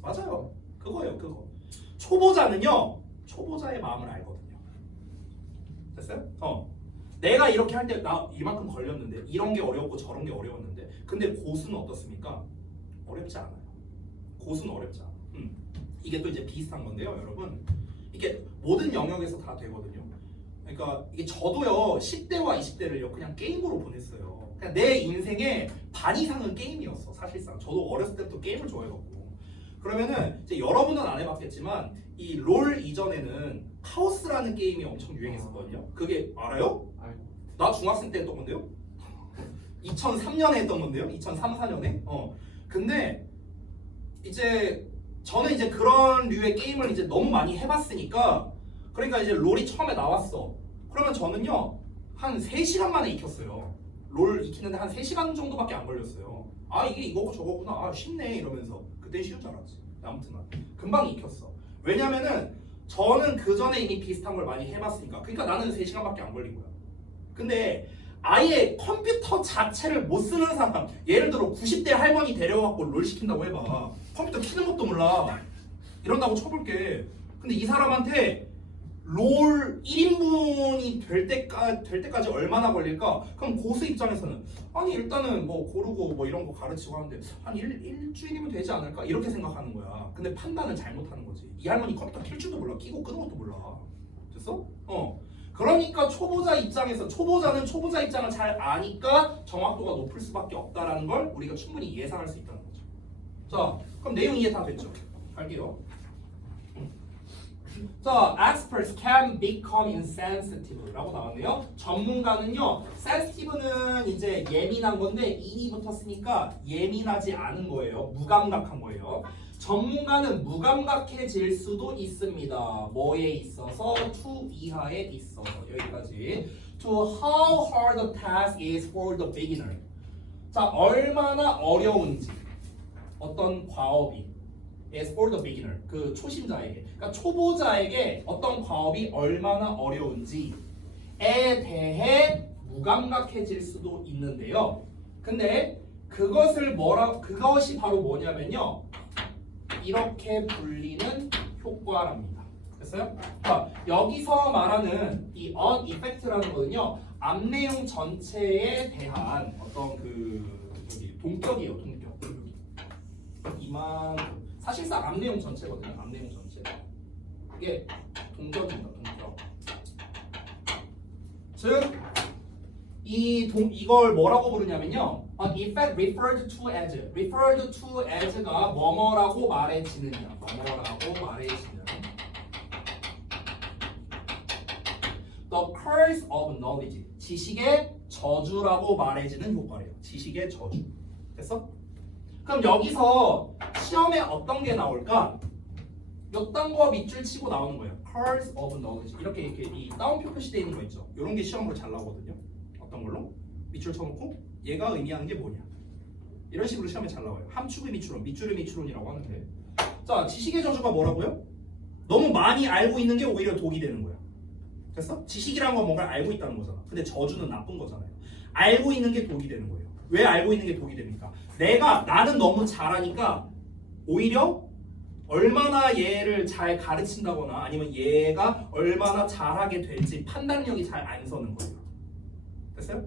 맞아요. 그거예요. 그거. 초보자는요. 초보자의 마음을 알거든요. 됐어요? 내가 이렇게 할 때 나 이만큼 걸렸는데 이런 게 어려웠고 저런 게 어려웠는데 근데 고수는 어떻습니까? 어렵지 않아요. 고수는 어렵지 않아. 이게 또 이제 비슷한 건데요, 여러분. 이게 모든 영역에서 다 되거든요. 그러니까 이게 저도요 10대와 20대를요 그냥 게임으로 보냈어요. 그냥 내 인생의 반 이상은 게임이었어. 사실상 저도 어렸을 때부터 게임을 좋아해갖고. 그러면은 이제 여러분은 안 해봤겠지만 이 롤 이전에는 카오스라는 게임이 엄청 유행했었거든요. 그게 알아요? 나 중학생 때 했던 건데요. 2003년에 했던 건데요. 2003, 4년에. 근데 이제 저는 이제 그런 류의 게임을 이제 너무 많이 해봤으니까 그러니까 이제 롤이 처음에 나왔어. 그러면 저는요 한 3시간 만에 익혔어요. 롤 익히는데 한 3시간 정도밖에 안 걸렸어요. 아 이게 이거고 저거구나. 아 쉽네 이러면서 그때 쉬운 줄 알았지. 아무튼 금방 익혔어. 왜냐면은 저는 그 전에 이미 비슷한 걸 많이 해봤으니까. 그러니까 나는 3시간밖에 안 걸린 거야. 근데 아예 컴퓨터 자체를 못 쓰는 사람, 예를 들어 90대 할머니 데려와갖고 롤 시킨다고 해봐. 컴퓨터 키는 것도 몰라. 이런다고 쳐볼게. 근데 이 사람한테 롤 1인분이 될 때까지 얼마나 걸릴까? 그럼 고수 입장에서는 아니 일단은 뭐 고르고 뭐 이런 거 가르치고 하는데 한 일주일이면 되지 않을까? 이렇게 생각하는 거야. 근데 판단을 잘못하는 거지. 이 할머니 컴퓨터 킬 줄도 몰라. 키고 끄는 것도 몰라. 됐어? 그러니까 초보자는 초보자 입장을 잘 아니까 정확도가 높을 수밖에 없다라는 걸 우리가 충분히 예상할 수 있다는 거죠. 자, 그럼 내용 이해 다 됐죠? 갈게요. 자, experts can become insensitive라고 나왔네요. 전문가는요, sensitive는 이제 예민한 건데 이이 붙었으니까 예민하지 않은 거예요. 무감각한 거예요. 전문가는 무감각해질 수도 있습니다. 뭐에 있어서? to 이하에 있어서. 여기까지. to how hard the task is for the beginner. 자, 얼마나 어려운지 어떤 과업이 is for the beginner. 그 초심자에게. 그러니까 초보자에게 어떤 과업이 얼마나 어려운지에 대해 무감각해질 수도 있는데요. 근데 그것이 바로 뭐냐면요. 이렇게 불리는 효과랍니다. 됐어요? 자, 여기서 말하는 이 on effect라는 거는요. 앞 내용 전체에 대한 어떤 동격이에요. 동격. 사실상 앞 내용 전체거든요. 앞 내용 전체. 이게 동격입니다. 동격. 즉 이걸 뭐라고 부르냐면요. An effect referred to as가 뭐뭐라고 말해지느냐. 뭐뭐라고 말해지는 The curse of knowledge. 지식의 저주라고 말해지는 효과래요. 지식의 저주. 됐어? 그럼 여기서 시험에 어떤 게 나올까? 몇단과 밑줄 치고 나오는 거예요. curse of knowledge. 이렇게 이 따옴표 표시되어 있는 거 있죠. 이런 게 시험으로 잘 나오거든요. 어떤 걸로? 밑줄 쳐놓고 얘가 의미하는 게 뭐냐. 이런 식으로 시험에 잘 나와요. 함축의 미추론, 밑줄의 미추론이라고 하는데. 자, 지식의 저주가 뭐라고요? 너무 많이 알고 있는 게 오히려 독이 되는 거야. 됐어? 지식이라는 건 뭔가를 알고 있다는 거잖아. 근데 저주는 나쁜 거잖아요. 알고 있는 게 독이 되는 거예요. 왜 알고 있는 게 독이 됩니까? 나는 너무 잘하니까 오히려 얼마나 얘를 잘 가르친다거나 아니면 얘가 얼마나 잘하게 될지 판단력이 잘 안 서는 거예요. 됐어요?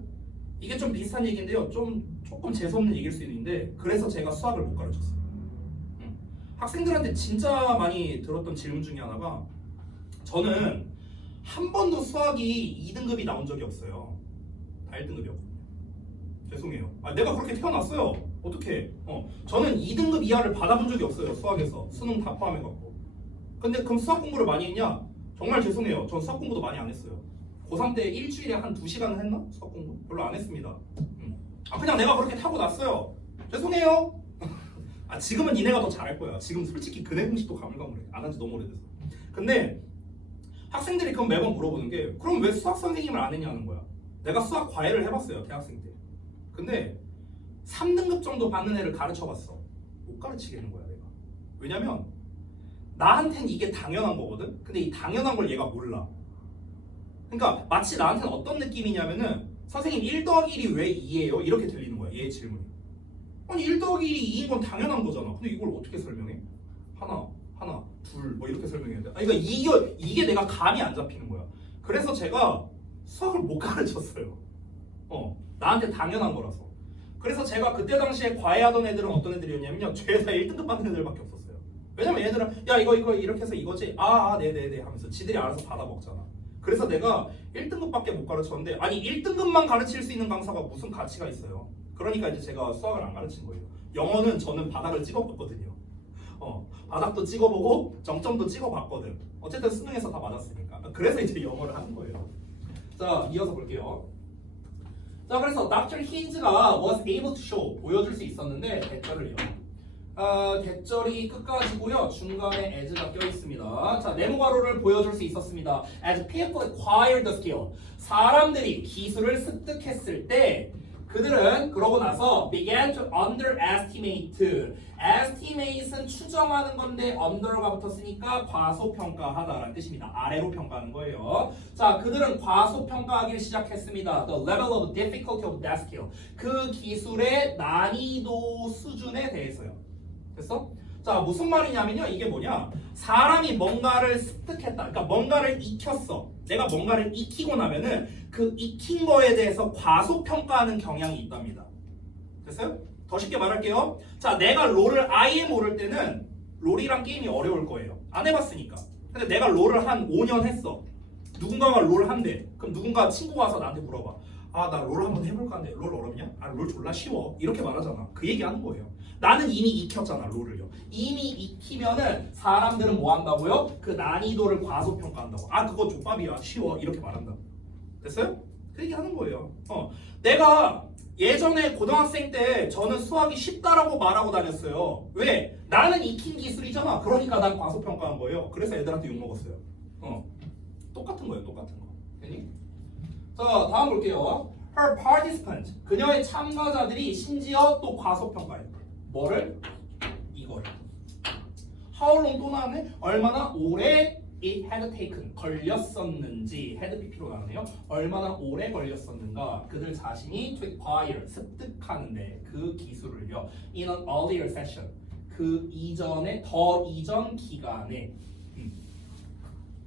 이게 좀 비슷한 얘기인데요. 조금 재수없는 얘기일 수 있는데 그래서 제가 수학을 못 가르쳤어요. 학생들한테 진짜 많이 들었던 질문 중에 하나가 저는 한 번도 수학이 2등급이 나온 적이 없어요. 다 1등급이었거든요. 죄송해요. 내가 그렇게 태어났어요. 어떻게? 저는 2등급 이하를 받아본 적이 없어요. 수학에서. 수능 다 포함해갖고. 근데 그럼 수학 공부를 많이 했냐? 정말 죄송해요. 전 수학 공부도 많이 안 했어요. 고3 때 일주일에 한 2시간은 했나? 수학 공부? 별로 안 했습니다. 그냥 내가 그렇게 타고났어요. 죄송해요. 지금은 니네가 더 잘할 거야. 지금 솔직히 근해 공식도 가물가물해. 안 한 지 너무 오래돼서. 근데 학생들이 그럼 매번 물어보는 게 그럼 왜 수학 선생님을 안 했냐는 거야. 내가 수학 과외를 해봤어요. 대학생 때. 근데 3등급 정도 받는 애를 가르쳐봤어. 못 가르치겠는 거야 내가. 왜냐면 나한텐 이게 당연한 거거든. 근데 이 당연한 걸 얘가 몰라. 그러니까 마치 나한테는 어떤 느낌이냐면은 선생님 1 더하기 1이 왜 2예요? 이렇게 들리는 거야. 얘의 질문이. 아니 1 더하기 1이 2인 건 당연한 거잖아. 근데 이걸 어떻게 설명해? 하나, 둘 뭐 이렇게 설명해야 돼. 그러니까 이게 내가 감이 안 잡히는 거야. 그래서 제가 수학을 못 가르쳤어요. 나한테 당연한 거라서. 그래서 제가 그때 당시에 과외하던 애들은 어떤 애들이었냐면요. 죄다 1등급 받는 애들밖에 없었어요. 왜냐면 얘들은 야 이거 이렇게 해서 이거지? 네네네 하면서 지들이 알아서 받아 먹잖아. 그래서 내가 1등급밖에 못 가르쳤는데 아니 1등급만 가르칠 수 있는 강사가 무슨 가치가 있어요. 그러니까 이제 제가 수학을 안 가르친 거예요. 영어는 저는 바닥을 찍어봤거든요. 바닥도 찍어보고 정점도 찍어봤거든. 어쨌든 수능에서 다 맞았으니까. 그래서 이제 영어를 하는 거예요. 자, 이어서 볼게요. 자, 그래서 Dr. Hins가 was able to show 보여줄 수 있었는데 대절을요. 대절이 끝까지고요. 중간에 as가 껴 있습니다. 자, 네모 가로를 보여줄 수 있었습니다. As people acquire the skill. 사람들이 기술을 습득했을 때 그 그들은 그러고 나서 began to underestimate. estimate은 추정하는 건데 under가 붙었으니까 과소평가하다라는 뜻입니다. 아래로 평가하는 거예요. 자, 그들은 과소평가하기 시작했습니다. The level of difficulty of that skill. 그 기술의 난이도 수준에 대해서요. 됐어? 자, 무슨 말이냐면요. 이게 뭐냐? 사람이 뭔가를 습득했다. 그러니까 뭔가를 익혔어. 내가 뭔가를 익히고 나면은 그 익힌 거에 대해서 과소평가하는 경향이 있답니다. 됐어요? 더 쉽게 말할게요. 자, 내가 롤을 아예 모를 때는 롤이랑 게임이 어려울 거예요. 안 해봤으니까. 근데 내가 롤을 한 5년 했어. 누군가가 롤 한대. 그럼 누군가 친구가 와서 나한테 물어봐. 아, 나 롤 한번 해볼까 하는데 롤 어렵냐? 아, 롤 졸라 쉬워. 이렇게 말하잖아. 그 얘기 하는 거예요. 나는 이미 익혔잖아, 롤을요. 이미 익히면은 사람들은 뭐 한다고요? 그 난이도를 과소평가한다고. 아, 그거 족밥이야. 쉬워. 이렇게 말한다고. 됐어요? 그 얘기 하는 거예요. 내가 예전에 고등학생 때 저는 수학이 쉽다라고 말하고 다녔어요. 왜? 나는 익힌 기술이잖아. 그러니까 난 과소평가한 거예요. 그래서 애들한테 욕먹었어요. 똑같은 거예요. 똑같은 거. 됐니? 자, 다음 볼게요. Her participant. 그녀의 참가자들이 심지어 또 과소평가했대. 뭐를? 이거를. How long 또 나왔네? 얼마나 오래 it had taken. 걸렸었는지. had pp로 나오네요. 얼마나 오래 걸렸었는가. 그들 자신이 to acquire. 습득하는데 그 기술을요. In an earlier session. 그 이전에 더 이전 기간에.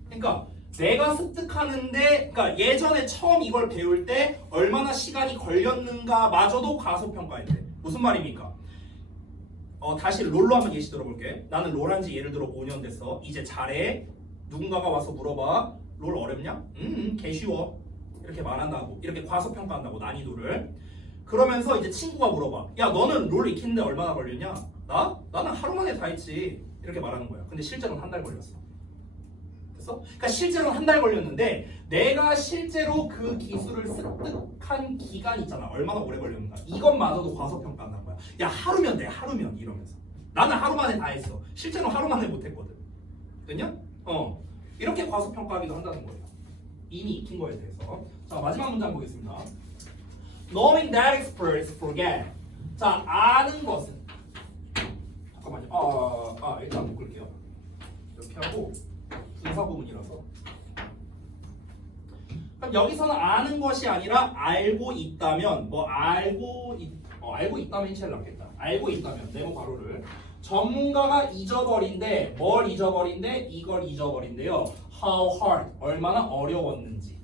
그러니까 내가 습득하는데, 그러니까 예전에 처음 이걸 배울 때 얼마나 시간이 걸렸는가마저도 과소평가했대. 무슨 말입니까? 다시 롤로 한번 예시 들어볼게. 나는 롤한 지 예를 들어 5년 됐어. 이제 잘해. 누군가가 와서 물어봐. 롤 어렵냐? 개 쉬워. 이렇게 말한다고. 이렇게 과소평가한다고, 난이도를. 그러면서 이제 친구가 물어봐. 야, 너는 롤 익히는데 얼마나 걸렸냐? 나는 하루 만에 다 했지. 이렇게 말하는 거야. 근데 실제로는 한 달 걸렸어. 그러니까 실제로 한 달 걸렸는데 내가 실제로 그 기술을 습득한 기간 있잖아. 얼마나 오래 걸렸는가. 이것마저도 과소평가한다는 거야. 야, 하루면 돼. 하루면. 이러면서. 나는 하루 만에 다 했어. 실제로 하루 만에 못했거든. 됐냐? 이렇게 과소평가하기도 한다는 거예요. 이미 익힌 거에 대해서. 자, 마지막 문장 보겠습니다. Knowing that experts forget. 자, 아는 것은. 잠깐만요. 일단 묶을게요. 이렇게 하고. 분사 부분이라서. 그럼 여기서는 아는 것이 아니라 알고 있다면 알고 있다면 제일 낫겠다. 알고 있다면 네모 가로를 전문가가 잊어버린데 뭘 잊어버린데 이걸 잊어버린대요. How hard 얼마나 어려웠는지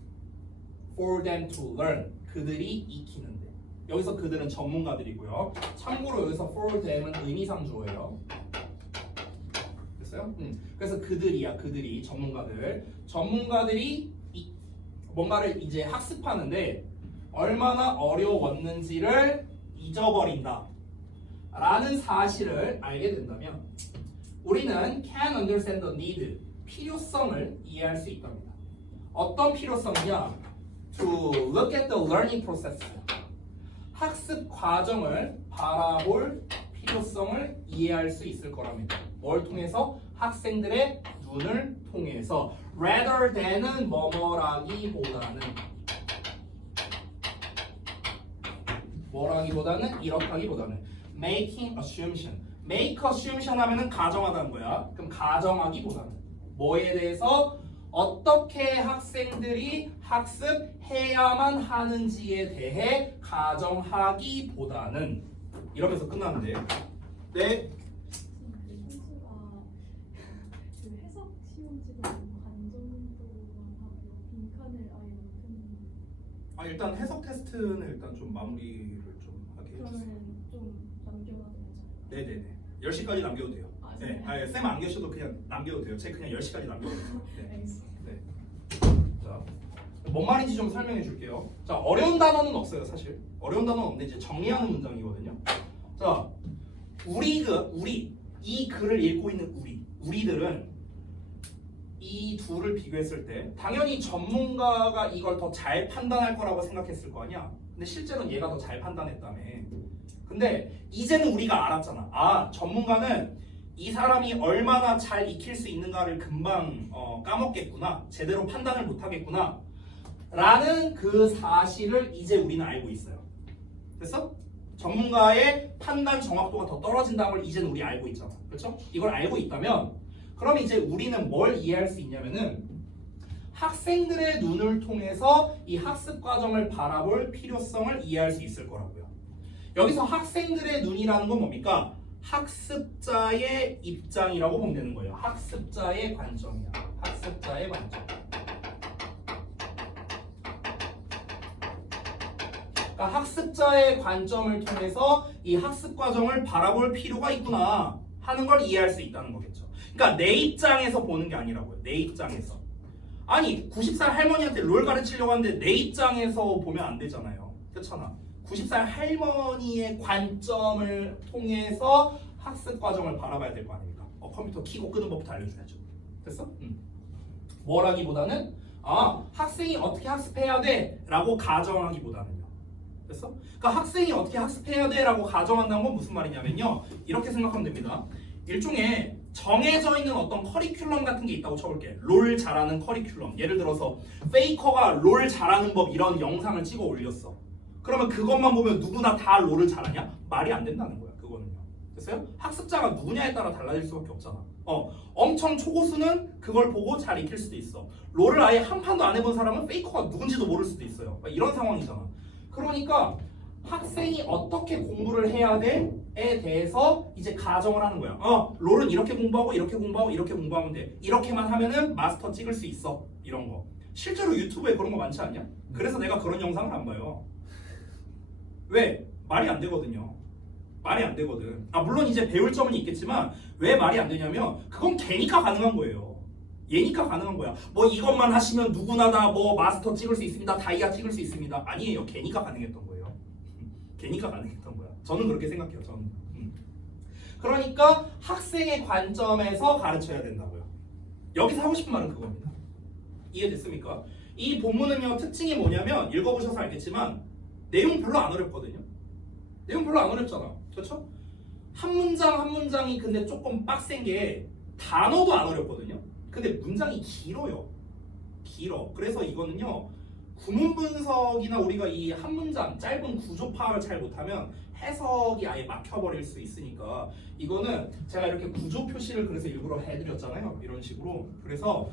for them to learn 그들이 익히는데 여기서 그들은 전문가들이고요. 참고로 여기서 for them은 의미상 주어예요. 그래서 그들이 전문가들이 뭔가를 이제 학습하는데 얼마나 어려웠는지를 잊어버린다 라는 사실을 알게 된다면 우리는 can understand the need 필요성을 이해할 수 있답니다. 어떤 필요성이냐? To look at the learning process 학습 과정을 바라볼 필요성을 이해할 수 있을 거랍니다. 뭘 통해서? 학생들의 눈을 통해서 rather than은 이렇다기보다는 making assumption make assumption 하면은 가정하다는 거야. 그럼 가정하기보다는 뭐에 대해서 어떻게 학생들이 학습해야만 하는지에 대해 가정하기보다는 이러면서 끝나는데 네. 해석 시험지가 반 정도만 하고 빈칸을 아예 못했는데. 일단 해석 테스트는 일단 좀 마무리를 좀 하게 해주세요. 그러면 좀 남겨놔도 괜찮아요? 네네네. 10시까지 남겨도 돼요. 네. 쌤 안 계셔도 그냥 남겨도 돼요. 제 그냥 10시까지 남겨도 돼요. 네. 알겠습니다. 네. 자, 뭔 말인지 좀 설명해 줄게요. 자, 어려운 단어는 없어요, 사실. 어려운 단어는 없는데 이제 정리하는 문장이거든요. 자, 이 글을 읽고 있는 우리들은 이 둘을 비교했을 때 당연히 전문가가 이걸 더 잘 판단할 거라고 생각했을 거 아니야. 근데 실제로는 얘가 더 잘 판단했다며. 근데 이제는 우리가 알았잖아. 아, 전문가는 이 사람이 얼마나 잘 익힐 수 있는가를 금방 까먹겠구나. 제대로 판단을 못하겠구나. 라는 그 사실을 이제 우리는 알고 있어요. 됐어? 전문가의 판단 정확도가 더 떨어진다는 걸 이제는 우리 알고 있잖아. 그렇죠? 이걸 알고 있다면 그럼 이제 우리는 뭘 이해할 수 있냐면은 학생들의 눈을 통해서 이 학습 과정을 바라볼 필요성을 이해할 수 있을 거라고요. 여기서 학생들의 눈이라는 건 뭡니까? 학습자의 입장이라고 보면 되는 거예요. 학습자의 관점이야. 학습자의 관점. 그러니까 학습자의 관점을 통해서 이 학습 과정을 바라볼 필요가 있구나 하는 걸 이해할 수 있다는 거겠죠. 그러니까 내 입장에서 보는 게 아니라고요. 내 입장에서. 아니 90살 할머니한테 롤 가르치려고 하는데 내 입장에서 보면 안 되잖아요. 그렇잖아. 90살 할머니의 관점을 통해서 학습 과정을 바라봐야 될 거 아닙니까? 컴퓨터 켜고 끄는 법부터 알려줘야죠. 됐어? 뭐라기보다는 학생이 어떻게 학습해야 돼? 라고 가정하기보다는요. 됐어? 그러니까 학생이 어떻게 학습해야 돼? 라고 가정한다는 건 무슨 말이냐면요. 이렇게 생각하면 됩니다. 일종의 정해져 있는 어떤 커리큘럼 같은 게 있다고 쳐볼게. 롤 잘하는 커리큘럼. 예를 들어서 페이커가 롤 잘하는 법 이런 영상을 찍어 올렸어. 그러면 그것만 보면 누구나 다 롤을 잘하냐? 말이 안 된다는 거야. 그거는요. 됐어요? 학습자가 누구냐에 따라 달라질 수밖에 없잖아. 엄청 초고수는 그걸 보고 잘 익힐 수도 있어. 롤을 아예 한 판도 안 해본 사람은 페이커가 누군지도 모를 수도 있어요. 이런 상황이잖아. 그러니까 학생이 어떻게 공부를 해야 돼에 대해서 이제 가정을 하는 거야. 롤은 이렇게 공부하고 이렇게 공부하고 이렇게 공부하면 돼. 이렇게만 하면은 마스터 찍을 수 있어. 이런 거. 실제로 유튜브에 그런 거 많지 않냐? 그래서 내가 그런 영상을 안 봐요. 왜? 말이 안 되거든요. 말이 안 되거든. 물론 이제 배울 점은 있겠지만 왜 말이 안 되냐면 그건 걔니까 가능한 거예요. 얘니까 가능한 거야. 뭐 이것만 하시면 누구나 다 뭐 마스터 찍을 수 있습니다. 다이아 찍을 수 있습니다. 아니에요. 걔니까 가능했던 거예요. 걔니까 가능했던 거야. 저는 그렇게 생각해요. 저는. 그러니까 학생의 관점에서 가르쳐야 된다고요. 여기서 하고 싶은 말은 그겁니다. 이해됐습니까? 이 본문은요 특징이 뭐냐면 읽어보셔서 알겠지만 내용 별로 안 어렵거든요. 내용 별로 안 어렵잖아. 그렇죠? 한 문장 한 문장이 근데 조금 빡센 게 단어도 안 어렵거든요. 근데 문장이 길어요. 길어. 그래서 이거는요 구문 분석이나 우리가 이 한 문장 짧은 구조 파악을 잘 못하면 해석이 아예 막혀버릴 수 있으니까 이거는 제가 이렇게 구조 표시를 그래서 일부러 해드렸잖아요. 이런 식으로. 그래서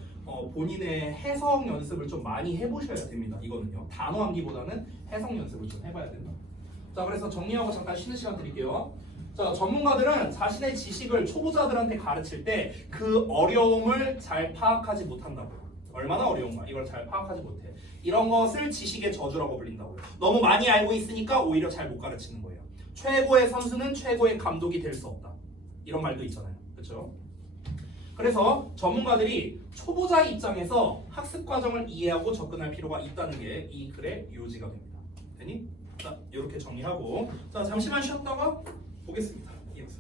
본인의 해석 연습을 좀 많이 해보셔야 됩니다. 이거는요. 단어 암기보다는 해석 연습을 좀 해봐야 된다. 자, 그래서 정리하고 잠깐 쉬는 시간 드릴게요. 자, 전문가들은 자신의 지식을 초보자들한테 가르칠 때 그 어려움을 잘 파악하지 못한다고요. 얼마나 어려운가? 이걸 잘 파악하지 못해. 이런 것을 지식의 저주라고 불린다고요. 너무 많이 알고 있으니까 오히려 잘 못 가르치는 거예요. 최고의 선수는 최고의 감독이 될 수 없다. 이런 말도 있잖아요. 그렇죠? 그래서 전문가들이 초보자 입장에서 학습 과정을 이해하고 접근할 필요가 있다는 게 이 글의 요지가 됩니다. 되니? 자, 이렇게 정리하고 자 잠시만 쉬었다가 보겠습니다. 이어서.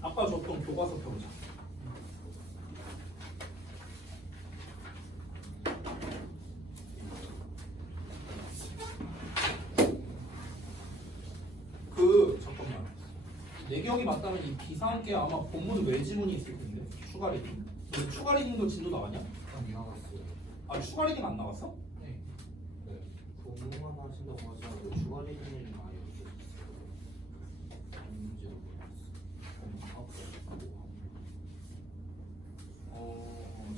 아까 줬던 교과서 펴보자. 잠깐만. 내 기억이 맞다면 이 비상계 아마 본문 외지문이 있을 텐데. 추가 리딩. 너 추가 리딩도 진도 나왔냐? 안 나갔어요. 아 추가 리딩 안 나왔어? 네. 네. 공부만 하신다고 하지 않고 추가 리딩은 아예 없어요. 문제가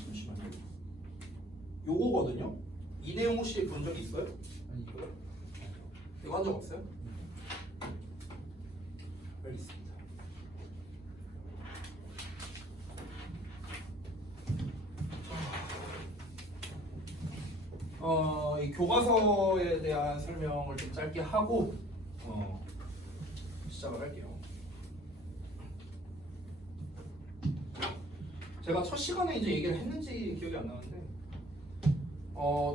잠시만요. 요거거든요. 이 내용 혹시 본 적 있어요? 아니 이거 이거 한 적 없어요? 알겠습니다. 이 교과서에 대한 설명을 좀 짧게 하고 시작을 할게요. 제가 첫 시간에 이제 얘기를 했는지 기억이 안 나는데,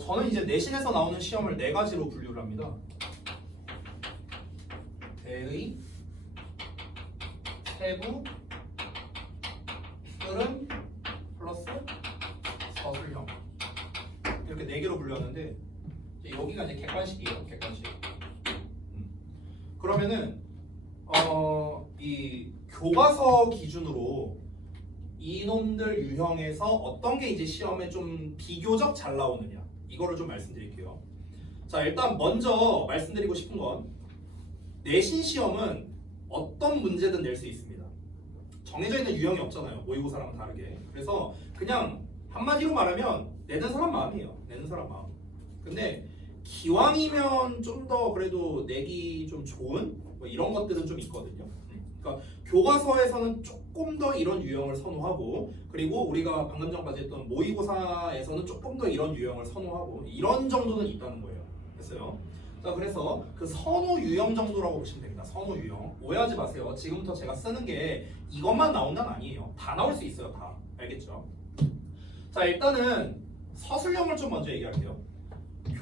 저는 이제 내신에서 나오는 시험을 네 가지로 분류를 합니다. 대의, 세부, 흐름, 플러스 서술형 이렇게 네 개로 분류하는데 이제 여기가 이제 객관식이에요. 객관식. 그러면은 이 교과서 기준으로 이놈들 유형에서 어떤 게 이제 시험에 좀 비교적 잘 나오느냐 이거를 좀 말씀드릴게요. 자 일단 먼저 말씀드리고 싶은 건 내신 시험은 어떤 문제든 낼 수 있습니다. 정해져 있는 유형이 없잖아요. 모의고사랑 다르게. 그래서 그냥 한마디로 말하면 내는 사람 마음이에요. 내는 사람 마음. 근데 기왕이면 좀 더 그래도 내기 좀 좋은 뭐 이런 것들은 좀 있거든요. 그러니까 교과서에서는 조금 더 이런 유형을 선호하고, 그리고 우리가 방금 전까지 했던 모의고사에서는 조금 더 이런 유형을 선호하고, 이런 정도는 있다는 거예요. 됐어요? 자, 그래서 그 선호 유형 정도라고 보시면 됩니다. 선호 유형. 오해하지 마세요. 지금부터 제가 쓰는 게 이것만 나온다는 아니에요. 다 나올 수 있어요. 다. 알겠죠? 자, 일단은 서술형을 좀 먼저 얘기할게요.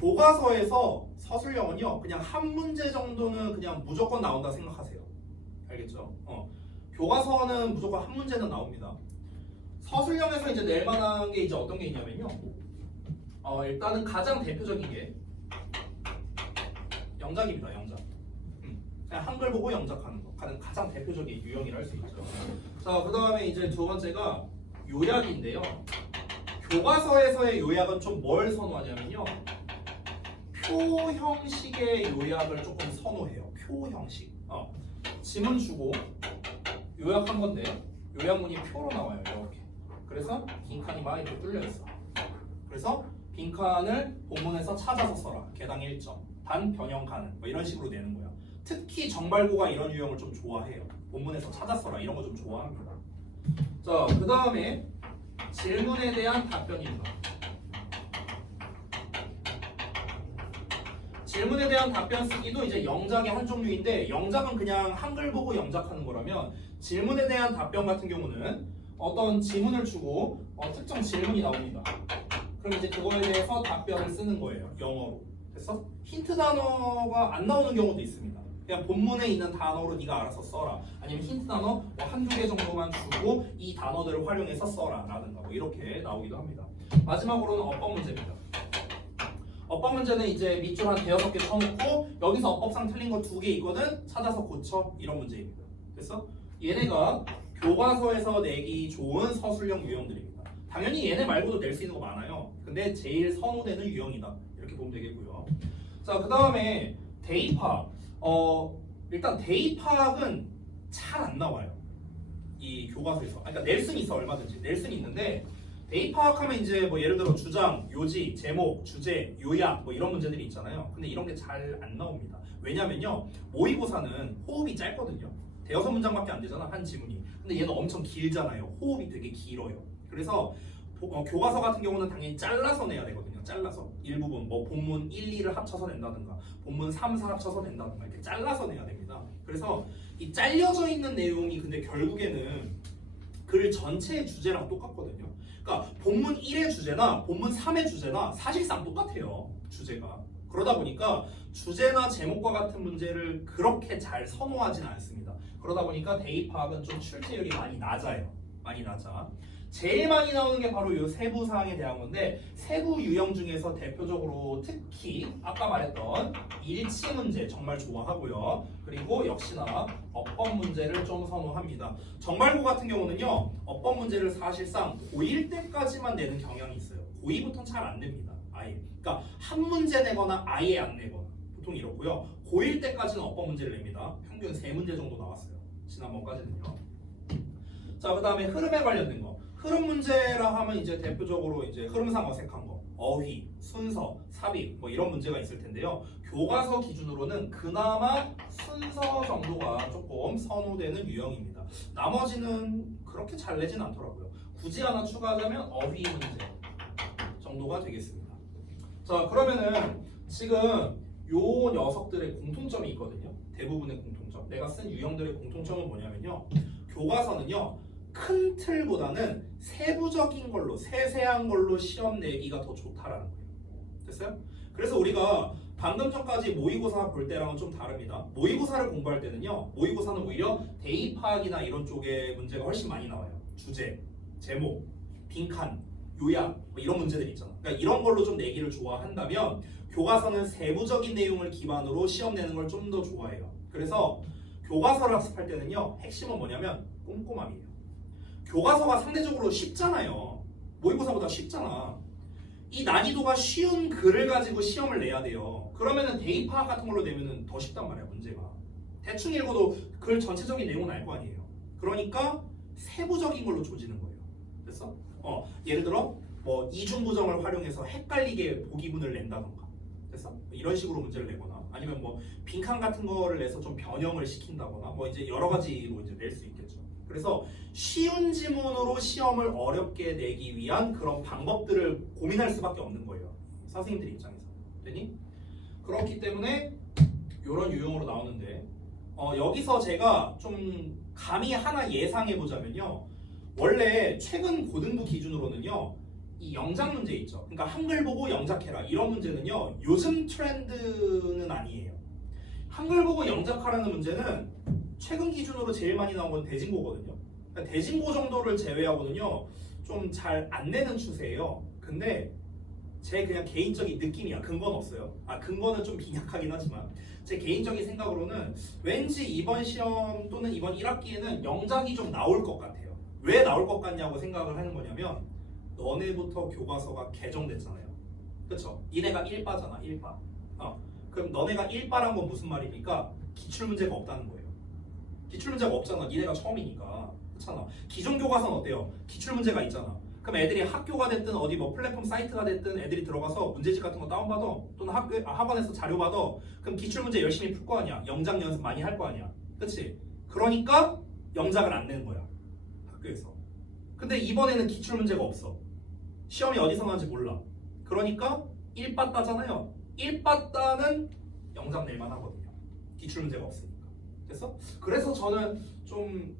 교과서에서 서술형은요, 그냥 한 문제 정도는 그냥 무조건 나온다 생각하세요. 알겠죠? 교과서는 무조건 한 문제는 나옵니다. 서술형에서 이제 낼 만한 게 이제 어떤 게 있냐면요. 일단은 가장 대표적인 게 영작입니다. 영작. 그냥 한글 보고 영작하는 거. 가장 대표적인 유형이라 할 수 있죠. 자, 그 다음에 이제 두 번째가 요약인데요. 교과서에서의 요약은 좀 뭘 선호하냐면요. 표 형식의 요약을 조금 선호해요. 표 형식. 지문 주고 요약한 건데 요약문이 표로 나와요. 이렇게. 그래서 빈칸이 막 이렇게 뚫려 있어. 그래서 빈칸을 본문에서 찾아서 써라. 개당 1점. 단 변형 가능. 뭐 이런 식으로 내는 거야. 특히 정발고가 이런 유형을 좀 좋아해요. 본문에서 찾아 써라. 이런 거 좀 좋아합니다. 자, 그 다음에 질문에 대한 답변입니다. 질문에 대한 답변 쓰기도 이제 영작의 한 종류인데, 영작은 그냥 한글 보고 영작하는 거라면 질문에 대한 답변 같은 경우는 어떤 지문을 주고 특정 질문이 나옵니다. 그럼 이제 그거에 대해서 답변을 쓰는 거예요. 영어로. 됐어? 힌트 단어가 안 나오는 경우도 있습니다. 그냥 본문에 있는 단어로 네가 알아서 써라. 아니면 힌트 단어 뭐 한두 개 정도만 주고 이 단어들을 활용해서 써라 라든가 뭐 이렇게 나오기도 합니다. 마지막으로는 어법 문제입니다. 어법 문제는 이제 밑줄 한 대여섯 개 쳐놓고 여기서 어법상 틀린 거 2개 있거든? 찾아서 고쳐. 이런 문제입니다. 됐어? 얘네가 교과서에서 내기 좋은 서술형 유형들입니다. 당연히 얘네 말고도 낼 수 있는 거 많아요. 근데 제일 선호되는 유형이다. 이렇게 보면 되겠고요. 자, 그 다음에 대입학. 일단 대입학은 잘 안 나와요. 이 교과서에서. 그러니까 낼 수는 있어. 얼마든지. 낼 수는 있는데 대입학하면 이제 뭐 예를 들어 주장, 요지, 제목, 주제, 요약 뭐 이런 문제들이 있잖아요. 근데 이런 게 잘 안 나옵니다. 왜냐면요. 모의고사는 호흡이 짧거든요. 대여섯 문장밖에 안 되잖아. 한 지문이. 근데 얘는 엄청 길잖아요. 호흡이 되게 길어요. 그래서 교과서 같은 경우는 당연히 잘라서 내야 되거든요. 잘라서 일부분 뭐 본문 1, 2를 합쳐서 낸다든가 본문 3, 4 합쳐서 낸다든가 이렇게 잘라서 내야 됩니다. 그래서 이 잘려져 있는 내용이 근데 결국에는 글 전체의 주제랑 똑같거든요. 그러니까 본문 1의 주제나 본문 3의 주제나 사실상 똑같아요. 주제가. 그러다 보니까 주제나 제목과 같은 문제를 그렇게 잘 선호하진 않습니다. 그러다 보니까 대입학은 좀 출제율이 많이 낮아요. 많이 낮아. 제일 많이 나오는 게 바로 이 세부 사항에 대한 건데 세부 유형 중에서 대표적으로 특히 아까 말했던 일치 문제 정말 좋아하고요. 그리고 역시나 어법 문제를 좀 선호합니다. 정말고 같은 경우는요. 어법 문제를 사실상 고1 때까지만 내는 경향이 있어요. 고2부터는 잘 안 냅니다. 아예. 그러니까 한 문제 내거나 아예 안 내거나 보통 이렇고요. 고1 때까지는 어법 문제를 냅니다. 평균 3문제 정도 나왔어요. 지난번까지는요. 자, 그 다음에 흐름에 관련된 거. 흐름 문제라 하면 이제 대표적으로 이제 흐름상 어색한 거, 어휘, 순서, 삽입 뭐 이런 문제가 있을 텐데요. 교과서 기준으로는 그나마 순서 정도가 조금 선호되는 유형입니다. 나머지는 그렇게 잘 내진 않더라고요. 굳이 하나 추가하자면 어휘 문제 정도가 되겠습니다. 자, 그러면은 지금 요 녀석들의 공통점이 있거든요. 대부분의 공통점. 내가 쓴 유형들의 공통점은 뭐냐면요. 교과서는요. 큰 틀보다는 세부적인 걸로 세세한 걸로 시험 내기가 더 좋다라는 거예요. 됐어요? 그래서 우리가 방금 전까지 모의고사 볼 때랑은 좀 다릅니다. 모의고사를 공부할 때는요. 모의고사는 오히려 대입학이나 이런 쪽의 문제가 훨씬 많이 나와요. 주제, 제목, 빈칸, 요약 뭐 이런 문제들 있잖아. 그러니까 이런 걸로 좀 내기를 좋아한다면 교과서는 세부적인 내용을 기반으로 시험 내는 걸 좀 더 좋아해요. 그래서 교과서를 학습할 때는요. 핵심은 뭐냐면 꼼꼼함이에요. 교과서가 상대적으로 쉽잖아요. 모의고사보다 쉽잖아. 이 난이도가 쉬운 글을 가지고 시험을 내야 돼요. 그러면은 대입학 같은 걸로 내면은 더 쉽단 말이야, 문제가. 대충 읽어도 글 전체적인 내용은 알 거 아니에요. 그러니까 세부적인 걸로 조지는 거예요. 됐어? 예를 들어 뭐 이중부정을 활용해서 헷갈리게 보기문을 낸다던가. 됐어? 이런 식으로 문제를 내거나 아니면 뭐 빈칸 같은 거를 내서 좀 변형을 시킨다거나 뭐 이제 여러 가지로 이제 낼 수 있겠죠. 그래서 쉬운 지문으로 시험을 어렵게 내기 위한 그런 방법들을 고민할 수밖에 없는 거예요. 선생님들 입장에서. 되니? 그렇기 때문에 이런 유형으로 나오는데 여기서 제가 좀 감히 하나 예상해 보자면요. 원래 최근 고등부 기준으로는요. 이 영작 문제 있죠. 그러니까 한글 보고 영작해라. 이런 문제는요. 요즘 트렌드는 아니에요. 한글 보고 영작하라는 문제는 최근 기준으로 제일 많이 나온 건 대진고거든요. 그러니까 대진고 정도를 제외하고는요. 좀 잘 안 내는 추세예요. 근데 제 그냥 개인적인 느낌이야. 근거는 없어요. 근거는 좀 빈약하긴 하지만 제 개인적인 생각으로는 왠지 이번 시험 또는 이번 1학기에는 영작이 좀 나올 것 같아요. 왜 나올 것 같냐고 생각을 하는 거냐면 너네부터 교과서가 개정됐잖아요. 그쵸? 니네가 1바잖아. 1바. 그럼 너네가 1바란 건 무슨 말입니까? 기출문제가 없다는 거예요. 기출문제가 없잖아. 니네가 처음이니까. 그렇잖아. 기존 교과서는 어때요? 기출문제가 있잖아. 그럼 애들이 학교가 됐든 어디 뭐 플랫폼 사이트가 됐든 애들이 들어가서 문제집 같은 거 다운받아. 또는 학원에서 자료 받아. 그럼 기출문제 열심히 풀 거 아니야. 영작 연습 많이 할 거 아니야. 그치? 그러니까 영작을 안 내는 거야. 학교에서. 근데 이번에는 기출문제가 없어. 시험이 어디서 나는지 몰라. 그러니까 1바 따잖아요. 1바 따는 영작 낼만 하거든요. 기출문제가 없으니까. 됐어? 그래서 저는 좀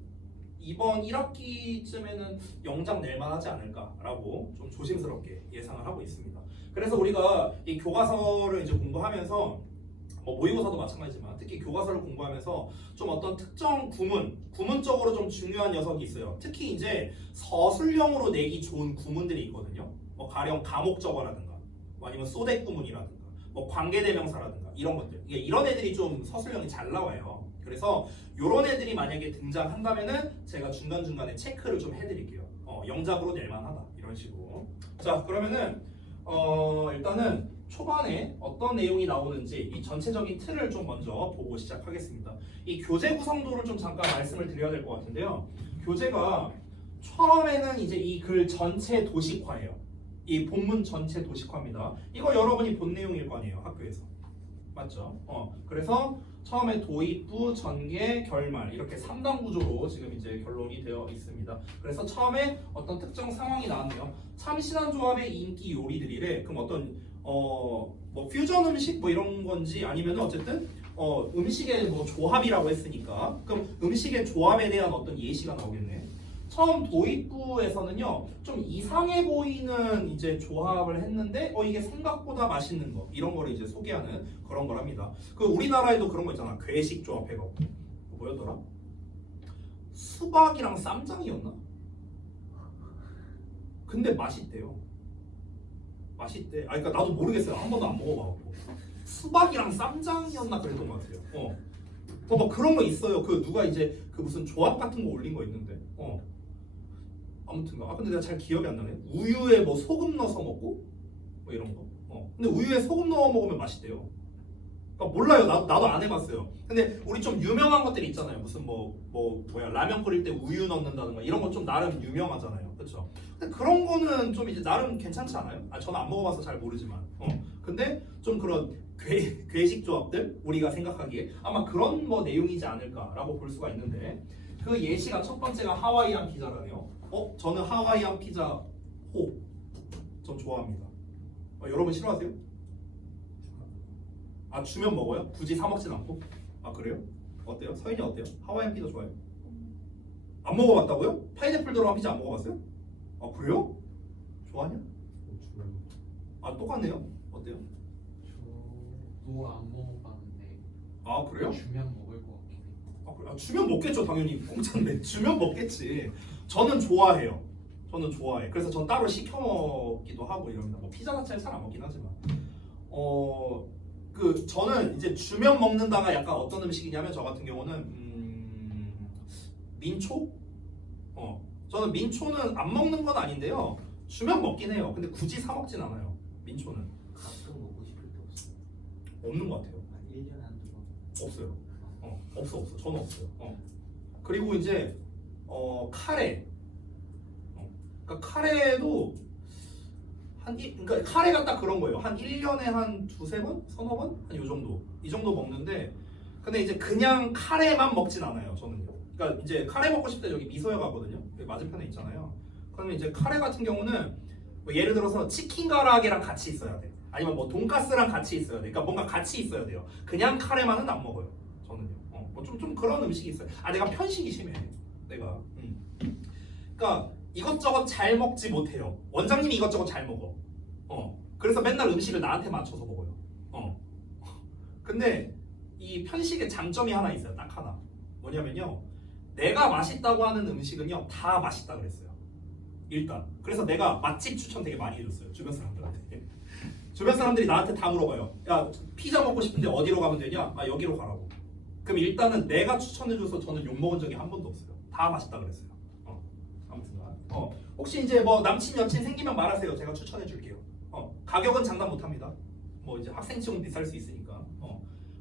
이번 1학기쯤에는 영작 낼만 하지 않을까라고 좀 조심스럽게 예상을 하고 있습니다. 그래서 우리가 이 교과서를 이제 공부하면서 뭐 모의고사도 마찬가지지만 특히 교과서를 공부하면서 좀 어떤 특정 구문적으로 좀 중요한 녀석이 있어요. 특히 이제 서술형으로 내기 좋은 구문들이 있거든요. 뭐 가령 가목적어라든가 뭐 아니면 소댓 구문이라든가 뭐 관계대명사라든가 이런 것들. 이런 애들이 좀 서술형이 잘 나와요. 그래서 이런 애들이 만약에 등장한다면은 제가 중간중간에 체크를 좀 해드릴게요. 영작으로 낼만하다 이런 식으로. 자, 그러면은 일단은 초반에 어떤 내용이 나오는지 이 전체적인 틀을 좀 먼저 보고 시작하겠습니다. 이 교재 구성도를 좀 잠깐 말씀을 드려야 될 것 같은데요. 교재가 처음에는 이제 이 글 전체 도식화예요. 이 본문 전체 도식화입니다. 이거 여러분이 본 내용일 거 아니에요, 학교에서. 맞죠? 그래서 처음에 도입부, 전개, 결말 이렇게 3단 구조로 지금 이제 결론이 되어 있습니다. 그래서 처음에 어떤 특정 상황이 나왔네요. 참신한 조합의 인기 요리들이래. 그럼 어떤 뭐 퓨전 음식 뭐 이런 건지 아니면 어쨌든 음식의 뭐 조합이라고 했으니까 그럼 음식의 조합에 대한 어떤 예시가 나오겠네. 처음 도입부에서는요 좀 이상해 보이는 이제 조합을 했는데 이게 생각보다 맛있는 거 이런 거를 이제 소개하는 그런 걸 합니다. 그 우리나라에도 그런 거 있잖아. 괴식 조합 해갖고 뭐였더라? 수박이랑 쌈장이었나? 근데 맛있대요. 맛있대. 그러니까 나도 모르겠어요. 한 번도 안 먹어봐갖고 수박이랑 쌈장이었나 그랬던 것 같아요. 뭐 그런 거 있어요. 그 누가 이제 그 무슨 조합 같은 거 올린 거 있는데. 아무튼가. 근데 내가 잘 기억이 안 나네. 우유에 뭐 소금 넣어서 먹고 뭐 이런 거. 근데 우유에 소금 넣어 먹으면 맛있대요. 그러니까 몰라요. 나도 안 해봤어요. 근데 우리 좀 유명한 것들이 있잖아요. 무슨 뭐야 라면 끓일 때 우유 넣는다든가 이런 거 좀 나름 유명하잖아요. 그렇죠? 근데 그런 거는 좀 이제 나름 괜찮지 않아요? 저는 안 먹어봐서 잘 모르지만. 근데 좀 그런 괴식 조합들 우리가 생각하기에 아마 그런 뭐 내용이지 않을까라고 볼 수가 있는데 그 예시가 첫 번째가 하와이안 피자라네요. 저는 하와이안 피자 전 좋아합니다. 여러분 싫어하세요? 주면 먹어요? 굳이 사 먹진 않고? 그래요? 어때요? 서인이 어때요? 하와이안 피자 좋아해요? 안 먹어봤다고요? 파인애플 들어간 피자 안 먹어봤어요? 그래요? 좋아하냐? 똑같네요. 어때요? 저도 안 먹어봤는데. 그래요? 주면 먹을 것 같긴 해. 그래? 주면 먹겠죠 당연히. 공짜인데 주면 먹겠지. 저는 좋아해요. 저는 좋아해. 그래서 전 따로 시켜 먹기도 하고 이럽니다. 뭐 피자 자체는 잘 안 먹긴 하지만. 저는 이제 주면 먹는다가 약간 어떤 음식이냐면 저 같은 경우는 민초? 저는 민초는 안 먹는 건 아닌데요. 주면 먹긴 해요. 근데 굳이 사 먹진 않아요. 민초는. 가끔 먹고 싶을 때 없어. 없는 것 같아요. 한 1년에 한두 번. 없어요. 없어. 저는 없어요. 그리고 이제 카레. 그러니까 카레도 그러니까 카레가 딱 그런 거예요. 한 1년에 한 두세 번? 서너 번? 한 요 정도. 이 정도 먹는데 근데 이제 그냥 카레만 먹진 않아요. 저는요. 그러니까 이제 카레 먹고 싶을 때 여기 미소여 가거든요. 여기 맞은편에 있잖아요. 그러면 이제 카레 같은 경우는 뭐 예를 들어서 치킨 가라아게랑 같이 있어야 돼. 아니면 뭐 돈가스랑 같이 있어야 돼. 그러니까 뭔가 같이 있어야 돼요. 그냥 카레만은 안 먹어요. 저는요. 뭐 좀 그런 음식이 있어요. 내가 편식이 심해. 내가. 그러니까 이것저것 잘 먹지 못해요. 원장님이 이것저것 잘 먹어. 그래서 맨날 음식을 나한테 맞춰서 먹어요. 근데 이 편식의 장점이 하나 있어요. 딱 하나. 뭐냐면요. 내가 맛있다고 하는 음식은요. 다 맛있다 그랬어요. 일단. 그래서 내가 맛집 추천 되게 많이 해줬어요. 주변 사람들한테. 주변 사람들이 나한테 다 물어봐요. 야, 피자 먹고 싶은데 어디로 가면 되냐? 여기로 가라고. 그럼 일단은 내가 추천해줘서 저는 욕 먹은 적이 한 번도 없어요. 다 맛있다 그랬어요. 아무튼 혹시 이제 뭐 남친 여친 생기면 말하세요. 제가 추천해줄게요. 가격은 장담 못합니다. 뭐 이제 학생증은 비쌀 수 있으니까.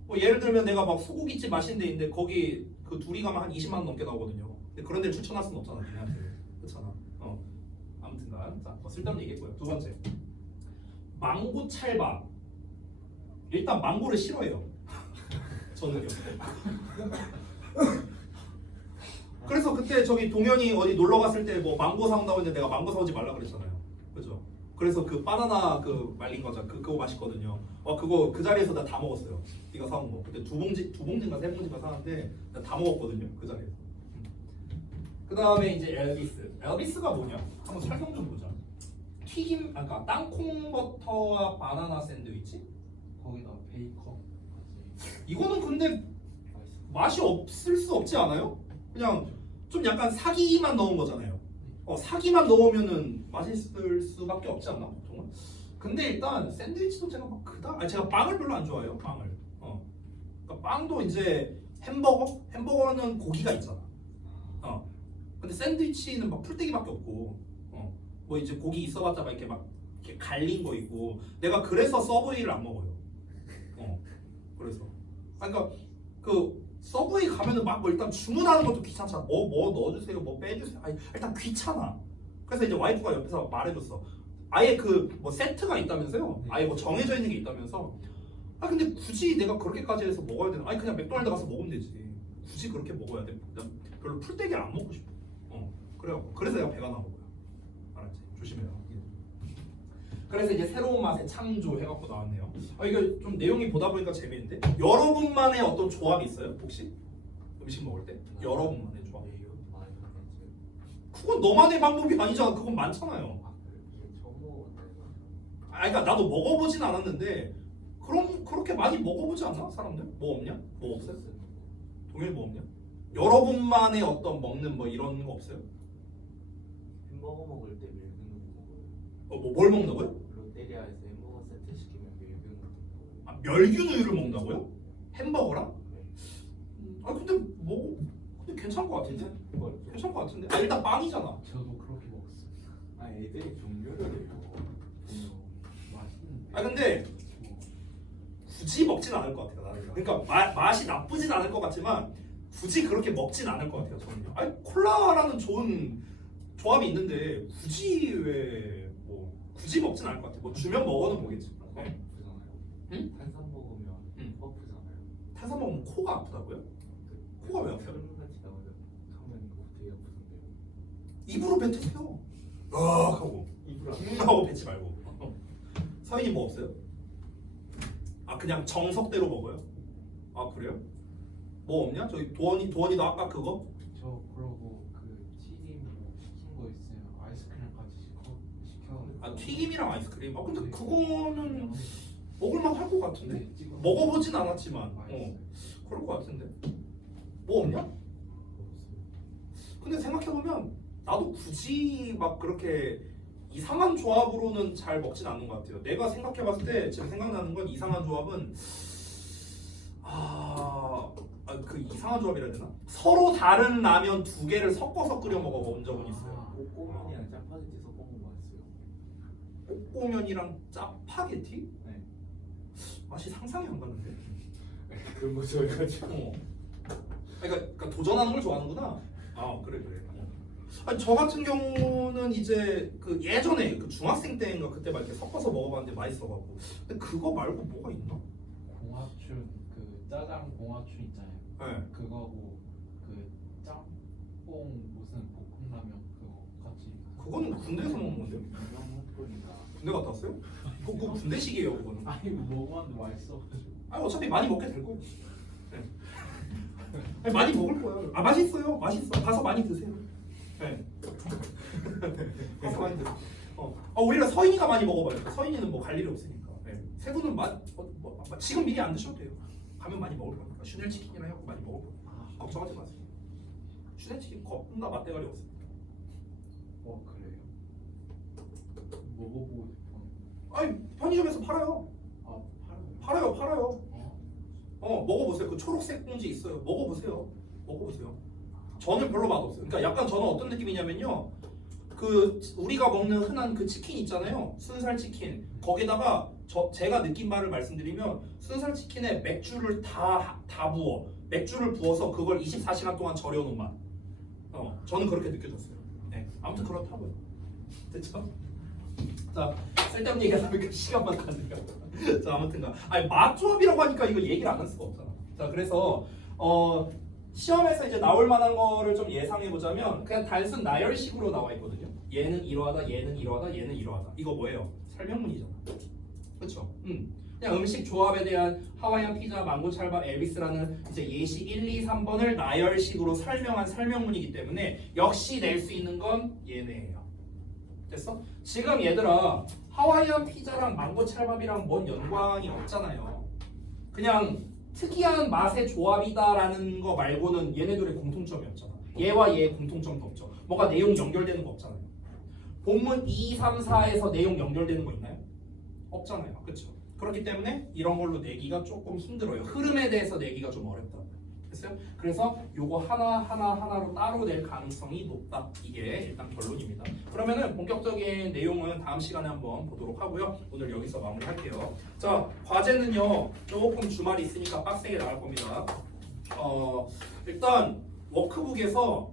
뭐 예를 들면 내가 막 소고기집 맛있는 데 있는데 거기 그 둘이 가면 한 20만 원 넘게 나오거든요. 근데 그런 데를 추천할 수는 없잖아. 걔네한테. 그렇잖아. 아무튼간 뭐 쓸데없는 얘기했고요. 두 번째. 망고 찰밥. 일단 망고를 싫어해요. 저는요. 그래서 그때 저기 동현이 어디 놀러 갔을 때 뭐 망고 사온다고 했는데 내가 망고 사오지 말라 그랬잖아요. 그죠? 그래서 그 바나나 그 말린 거죠. 그거 맛있거든요. 그거 그 자리에서 나 다 먹었어요. 네가 사온 거. 그때 두 봉지인가 세 봉지인가 사는데 나 다 먹었거든요. 그 자리에서. 그 다음에 이제 엘비스가 뭐냐? 한번 설명 좀 보자. 튀김, 그러니까 땅콩 버터와 바나나 샌드위치? 거기다 베이컨. 이거는 근데 맛이 없을 수 없지 않아요? 그냥 좀 약간 사기만 넣은 거잖아요. 사기만 넣으면은 맛있을 수밖에 없지 않나 보통은. 근데 일단 샌드위치도 제가 막 제가 빵을 별로 안 좋아해요. 빵을. 그러니까 빵도 이제 햄버거는 고기가 있잖아. 근데 샌드위치는 막 풀떼기밖에 없고, 뭐 이제 고기 있어봤자 막 이렇게 갈린 거 있고. 내가 그래서 서브웨이를 안 먹어요. 그래서. 그러니까 그 서브웨이 가면은 막 뭐 일단 주문하는 것도 귀찮잖아. 뭐 넣어주세요, 뭐 빼주세요. 일단 귀찮아. 그래서 이제 와이프가 옆에서 말해줬어. 아예 그 뭐 세트가 있다면서요. 아예 뭐 정해져 있는 게 있다면서. 근데 굳이 내가 그렇게까지 해서 먹어야 되나? 그냥 맥도날드 가서 먹으면 되지. 굳이 그렇게 먹어야 돼? 난 별로 풀떼기를 안 먹고 싶어. 그래서 내가 배가 나온 거야. 알았지? 조심해요. 그래서 이제 새로운 맛의 창조 해갖고 나왔네요. 이거 좀 내용이 보다 보니까 재밌는데 여러분만의 어떤 조합이 있어요? 혹시 음식 먹을 때 여러분만의 조합? 그건 너만의 방법이 아니잖아. 그건 많잖아요. 이게 처음 먹었는데. 그러니까 나도 먹어보진 않았는데 그럼 그렇게 많이 먹어보지 않나 사람들? 뭐 없냐? 뭐 없어요? 동일 뭐 없냐? 여러분만의 어떤 먹는 뭐 이런 거 없어요? 햄버거 먹을 때 밀크누 먹어요. 뭘 먹는다고요? 롯데리아에서 햄버거 세트 시키면 밀크누 먹어요. 아, 멸균우유를 먹는다고요? 햄버거랑? 네. 아 근데 뭐 근데 괜찮을 것 같은데? 그걸 괜찮을 것 같은데? 아 일단 빵이잖아. 저도 그렇게 먹었어요. 아 애들이 종류를 해요. 맛있는데. 아 근데 뭐, 굳이 먹진 않을 것 같아요. 나는. 그러니까 맛이 나쁘진 않을 것 같지만 굳이 그렇게 먹진 않을 것 같아요. 저는요. 아니 콜라라는 좋은 조합이 있는데 굳이 왜 뭐 굳이 먹진 않을 것 같아요. 뭐 주면 먹어는 보겠지. 네. 아프잖아요. 응? 탄산 먹으면 응. 아프잖아요. 탄산 먹으면 코가 아프다고요? 코가 왜 아파요? 같이 나오면 하면 되게 아프던데요. 입으로 뱉으세요. 아 하고 입으로 하고 뱉지 말고. 서인이 뭐 없어요? 아 그냥 정석대로 먹어요? 아 그래요? 뭐 없냐? 저기 도원이도 아까 그거? 저 그러고 그 튀김 뭐 시킨 거 있으면 아이스크림까지 시켜. 아 튀김이랑 아이스크림. 아 근데 네. 그거는 먹을만 할 것 같은데. 네, 찍어 먹어보진 않았지만. 맛있어요. 그럴 것 같은데. 뭐 없냐? 근데 생각해보면 나도 굳이 막 그렇게 이상한 조합으로는 잘 먹진 않는 것 같아요. 내가 생각해봤을 때 지금 생각나는 건 이상한 조합은 그 이상한 조합이라 해야 되나? 서로 다른 라면 두 개를 섞어서 끓여 먹어본 적은 있어요. 꼬꼬면이랑 짜파게티 섞어 먹으면 맛있어요. 꼬꼬면이랑 짜파게티? 네. 맛이 상상이 안 가는데. 그런 거 좋아해가지고. 그러니까 도전하는 걸 좋아하는구나. 아 그래. 아니 저 같은 경우는 이제 그 예전에 그 중학생 때인가 그때 막 이렇게 섞어서 먹어봤는데 맛있어갖고. 근데 그거 말고 뭐가 있나? 공화춘 그 짜장 공화춘 있잖아요. 네. 그거하고 그 짬뽕 무슨 볶음라면 그거 같이. 그거는 군대에서 먹는 건데요. 영양학교니까. 군대 갔다 왔어요? 그거 군대식이에요 그거는. 아니 먹어봤는데 맛있어가지고. 아니 어차피 많이 먹게 될 거예요. 네. 아니, 많이 먹을 거예요. 아 맛있어요. 맛있어. 가서 많이 드세요. 네. 가서 많이 드세요. 우리가 서인이가 많이 먹어봐요. 서인이는 뭐 갈 일이 없으니까. 네. 세 분은 지금 미리 안 드셔도 돼요. 가면 많이 먹을 거니까. 슈넬 치킨이나 해갖고 많이 먹을 거니까. 걱정하지 마세요. 슈넬 치킨 겁나 맛대가리 없습니다. 그래요? 먹어보고 싶어요. 아니 편의점에서 팔아요. 아 팔아요? 팔아요. 먹어보세요. 그 초록색 봉지 있어요. 먹어보세요. 저는 별로 맛없어요. 그러니까 약간 저는 어떤 느낌이냐면요. 그 우리가 먹는 흔한 그 치킨 있잖아요. 순살 치킨. 거기다가 제가 느낀 바를 말씀드리면 순살 치킨에 맥주를 다 부어. 맥주를 부어서 그걸 24시간 동안 절여놓은 맛. 저는 그렇게 느껴졌어요. 네. 아무튼 그렇다고요. 됐죠? 자, 쓸데없는 얘기하다 보니까 시간만 가네요. 자, 아무튼가. 아니 맛조합이라고 하니까 이거 얘기를 안 할 수가 없잖아. 자, 그래서 시험에서 이제 나올 만한 거를 좀 예상해 보자면 그냥 단순 나열식으로 나와 있거든요. 얘는 이러하다, 얘는 이러하다, 얘는 이러하다. 이거 뭐예요? 설명문이잖아. 그렇죠? 그냥 음식 조합에 대한 하와이안 피자, 망고 찰밥, 엘비스라는 이제 예시 1, 2, 3번을 나열식으로 설명한 설명문이기 때문에 역시 낼 수 있는 건 얘네예요. 됐어? 지금 얘들아 하와이안 피자랑 망고 찰밥이랑 뭔 연관이 없잖아요. 그냥 특이한 맛의 조합이다라는 거 말고는 얘네들의 공통점이 없잖아. 얘와 얘의 공통점도 없죠. 뭐가 내용 연결되는 거 없잖아요. 본문 2, 3, 4에서 내용 연결되는 거 있나요? 없잖아요. 그렇죠? 그렇기 때문에 이런 걸로 내기가 조금 힘들어요. 흐름에 대해서 내기가 좀 어렵다. 됐어요? 그래서 요거 하나로 따로 낼 가능성이 높다. 이게 일단 결론입니다. 그러면은 본격적인 내용은 다음 시간에 한번 보도록 하고요. 오늘 여기서 마무리할게요. 자, 과제는요. 조금 주말이 있으니까 빡세게 나갈 겁니다. 일단 워크북에서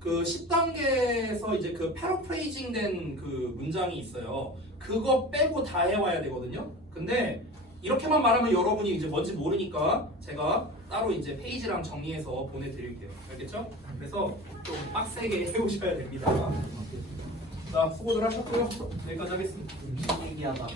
그 10단계에서 이제 그 패러프레이징 된 그 문장이 있어요. 그거 빼고 다 해와야 되거든요. 근데 이렇게만 말하면 여러분이 이제 뭔지 모르니까 제가 따로 이제 페이지랑 정리해서 보내드릴게요. 알겠죠? 그래서 좀 빡세게 해오셔야 됩니다. 자, 수고들 하셨고요. 여기까지 하겠습니다. 얘기하다.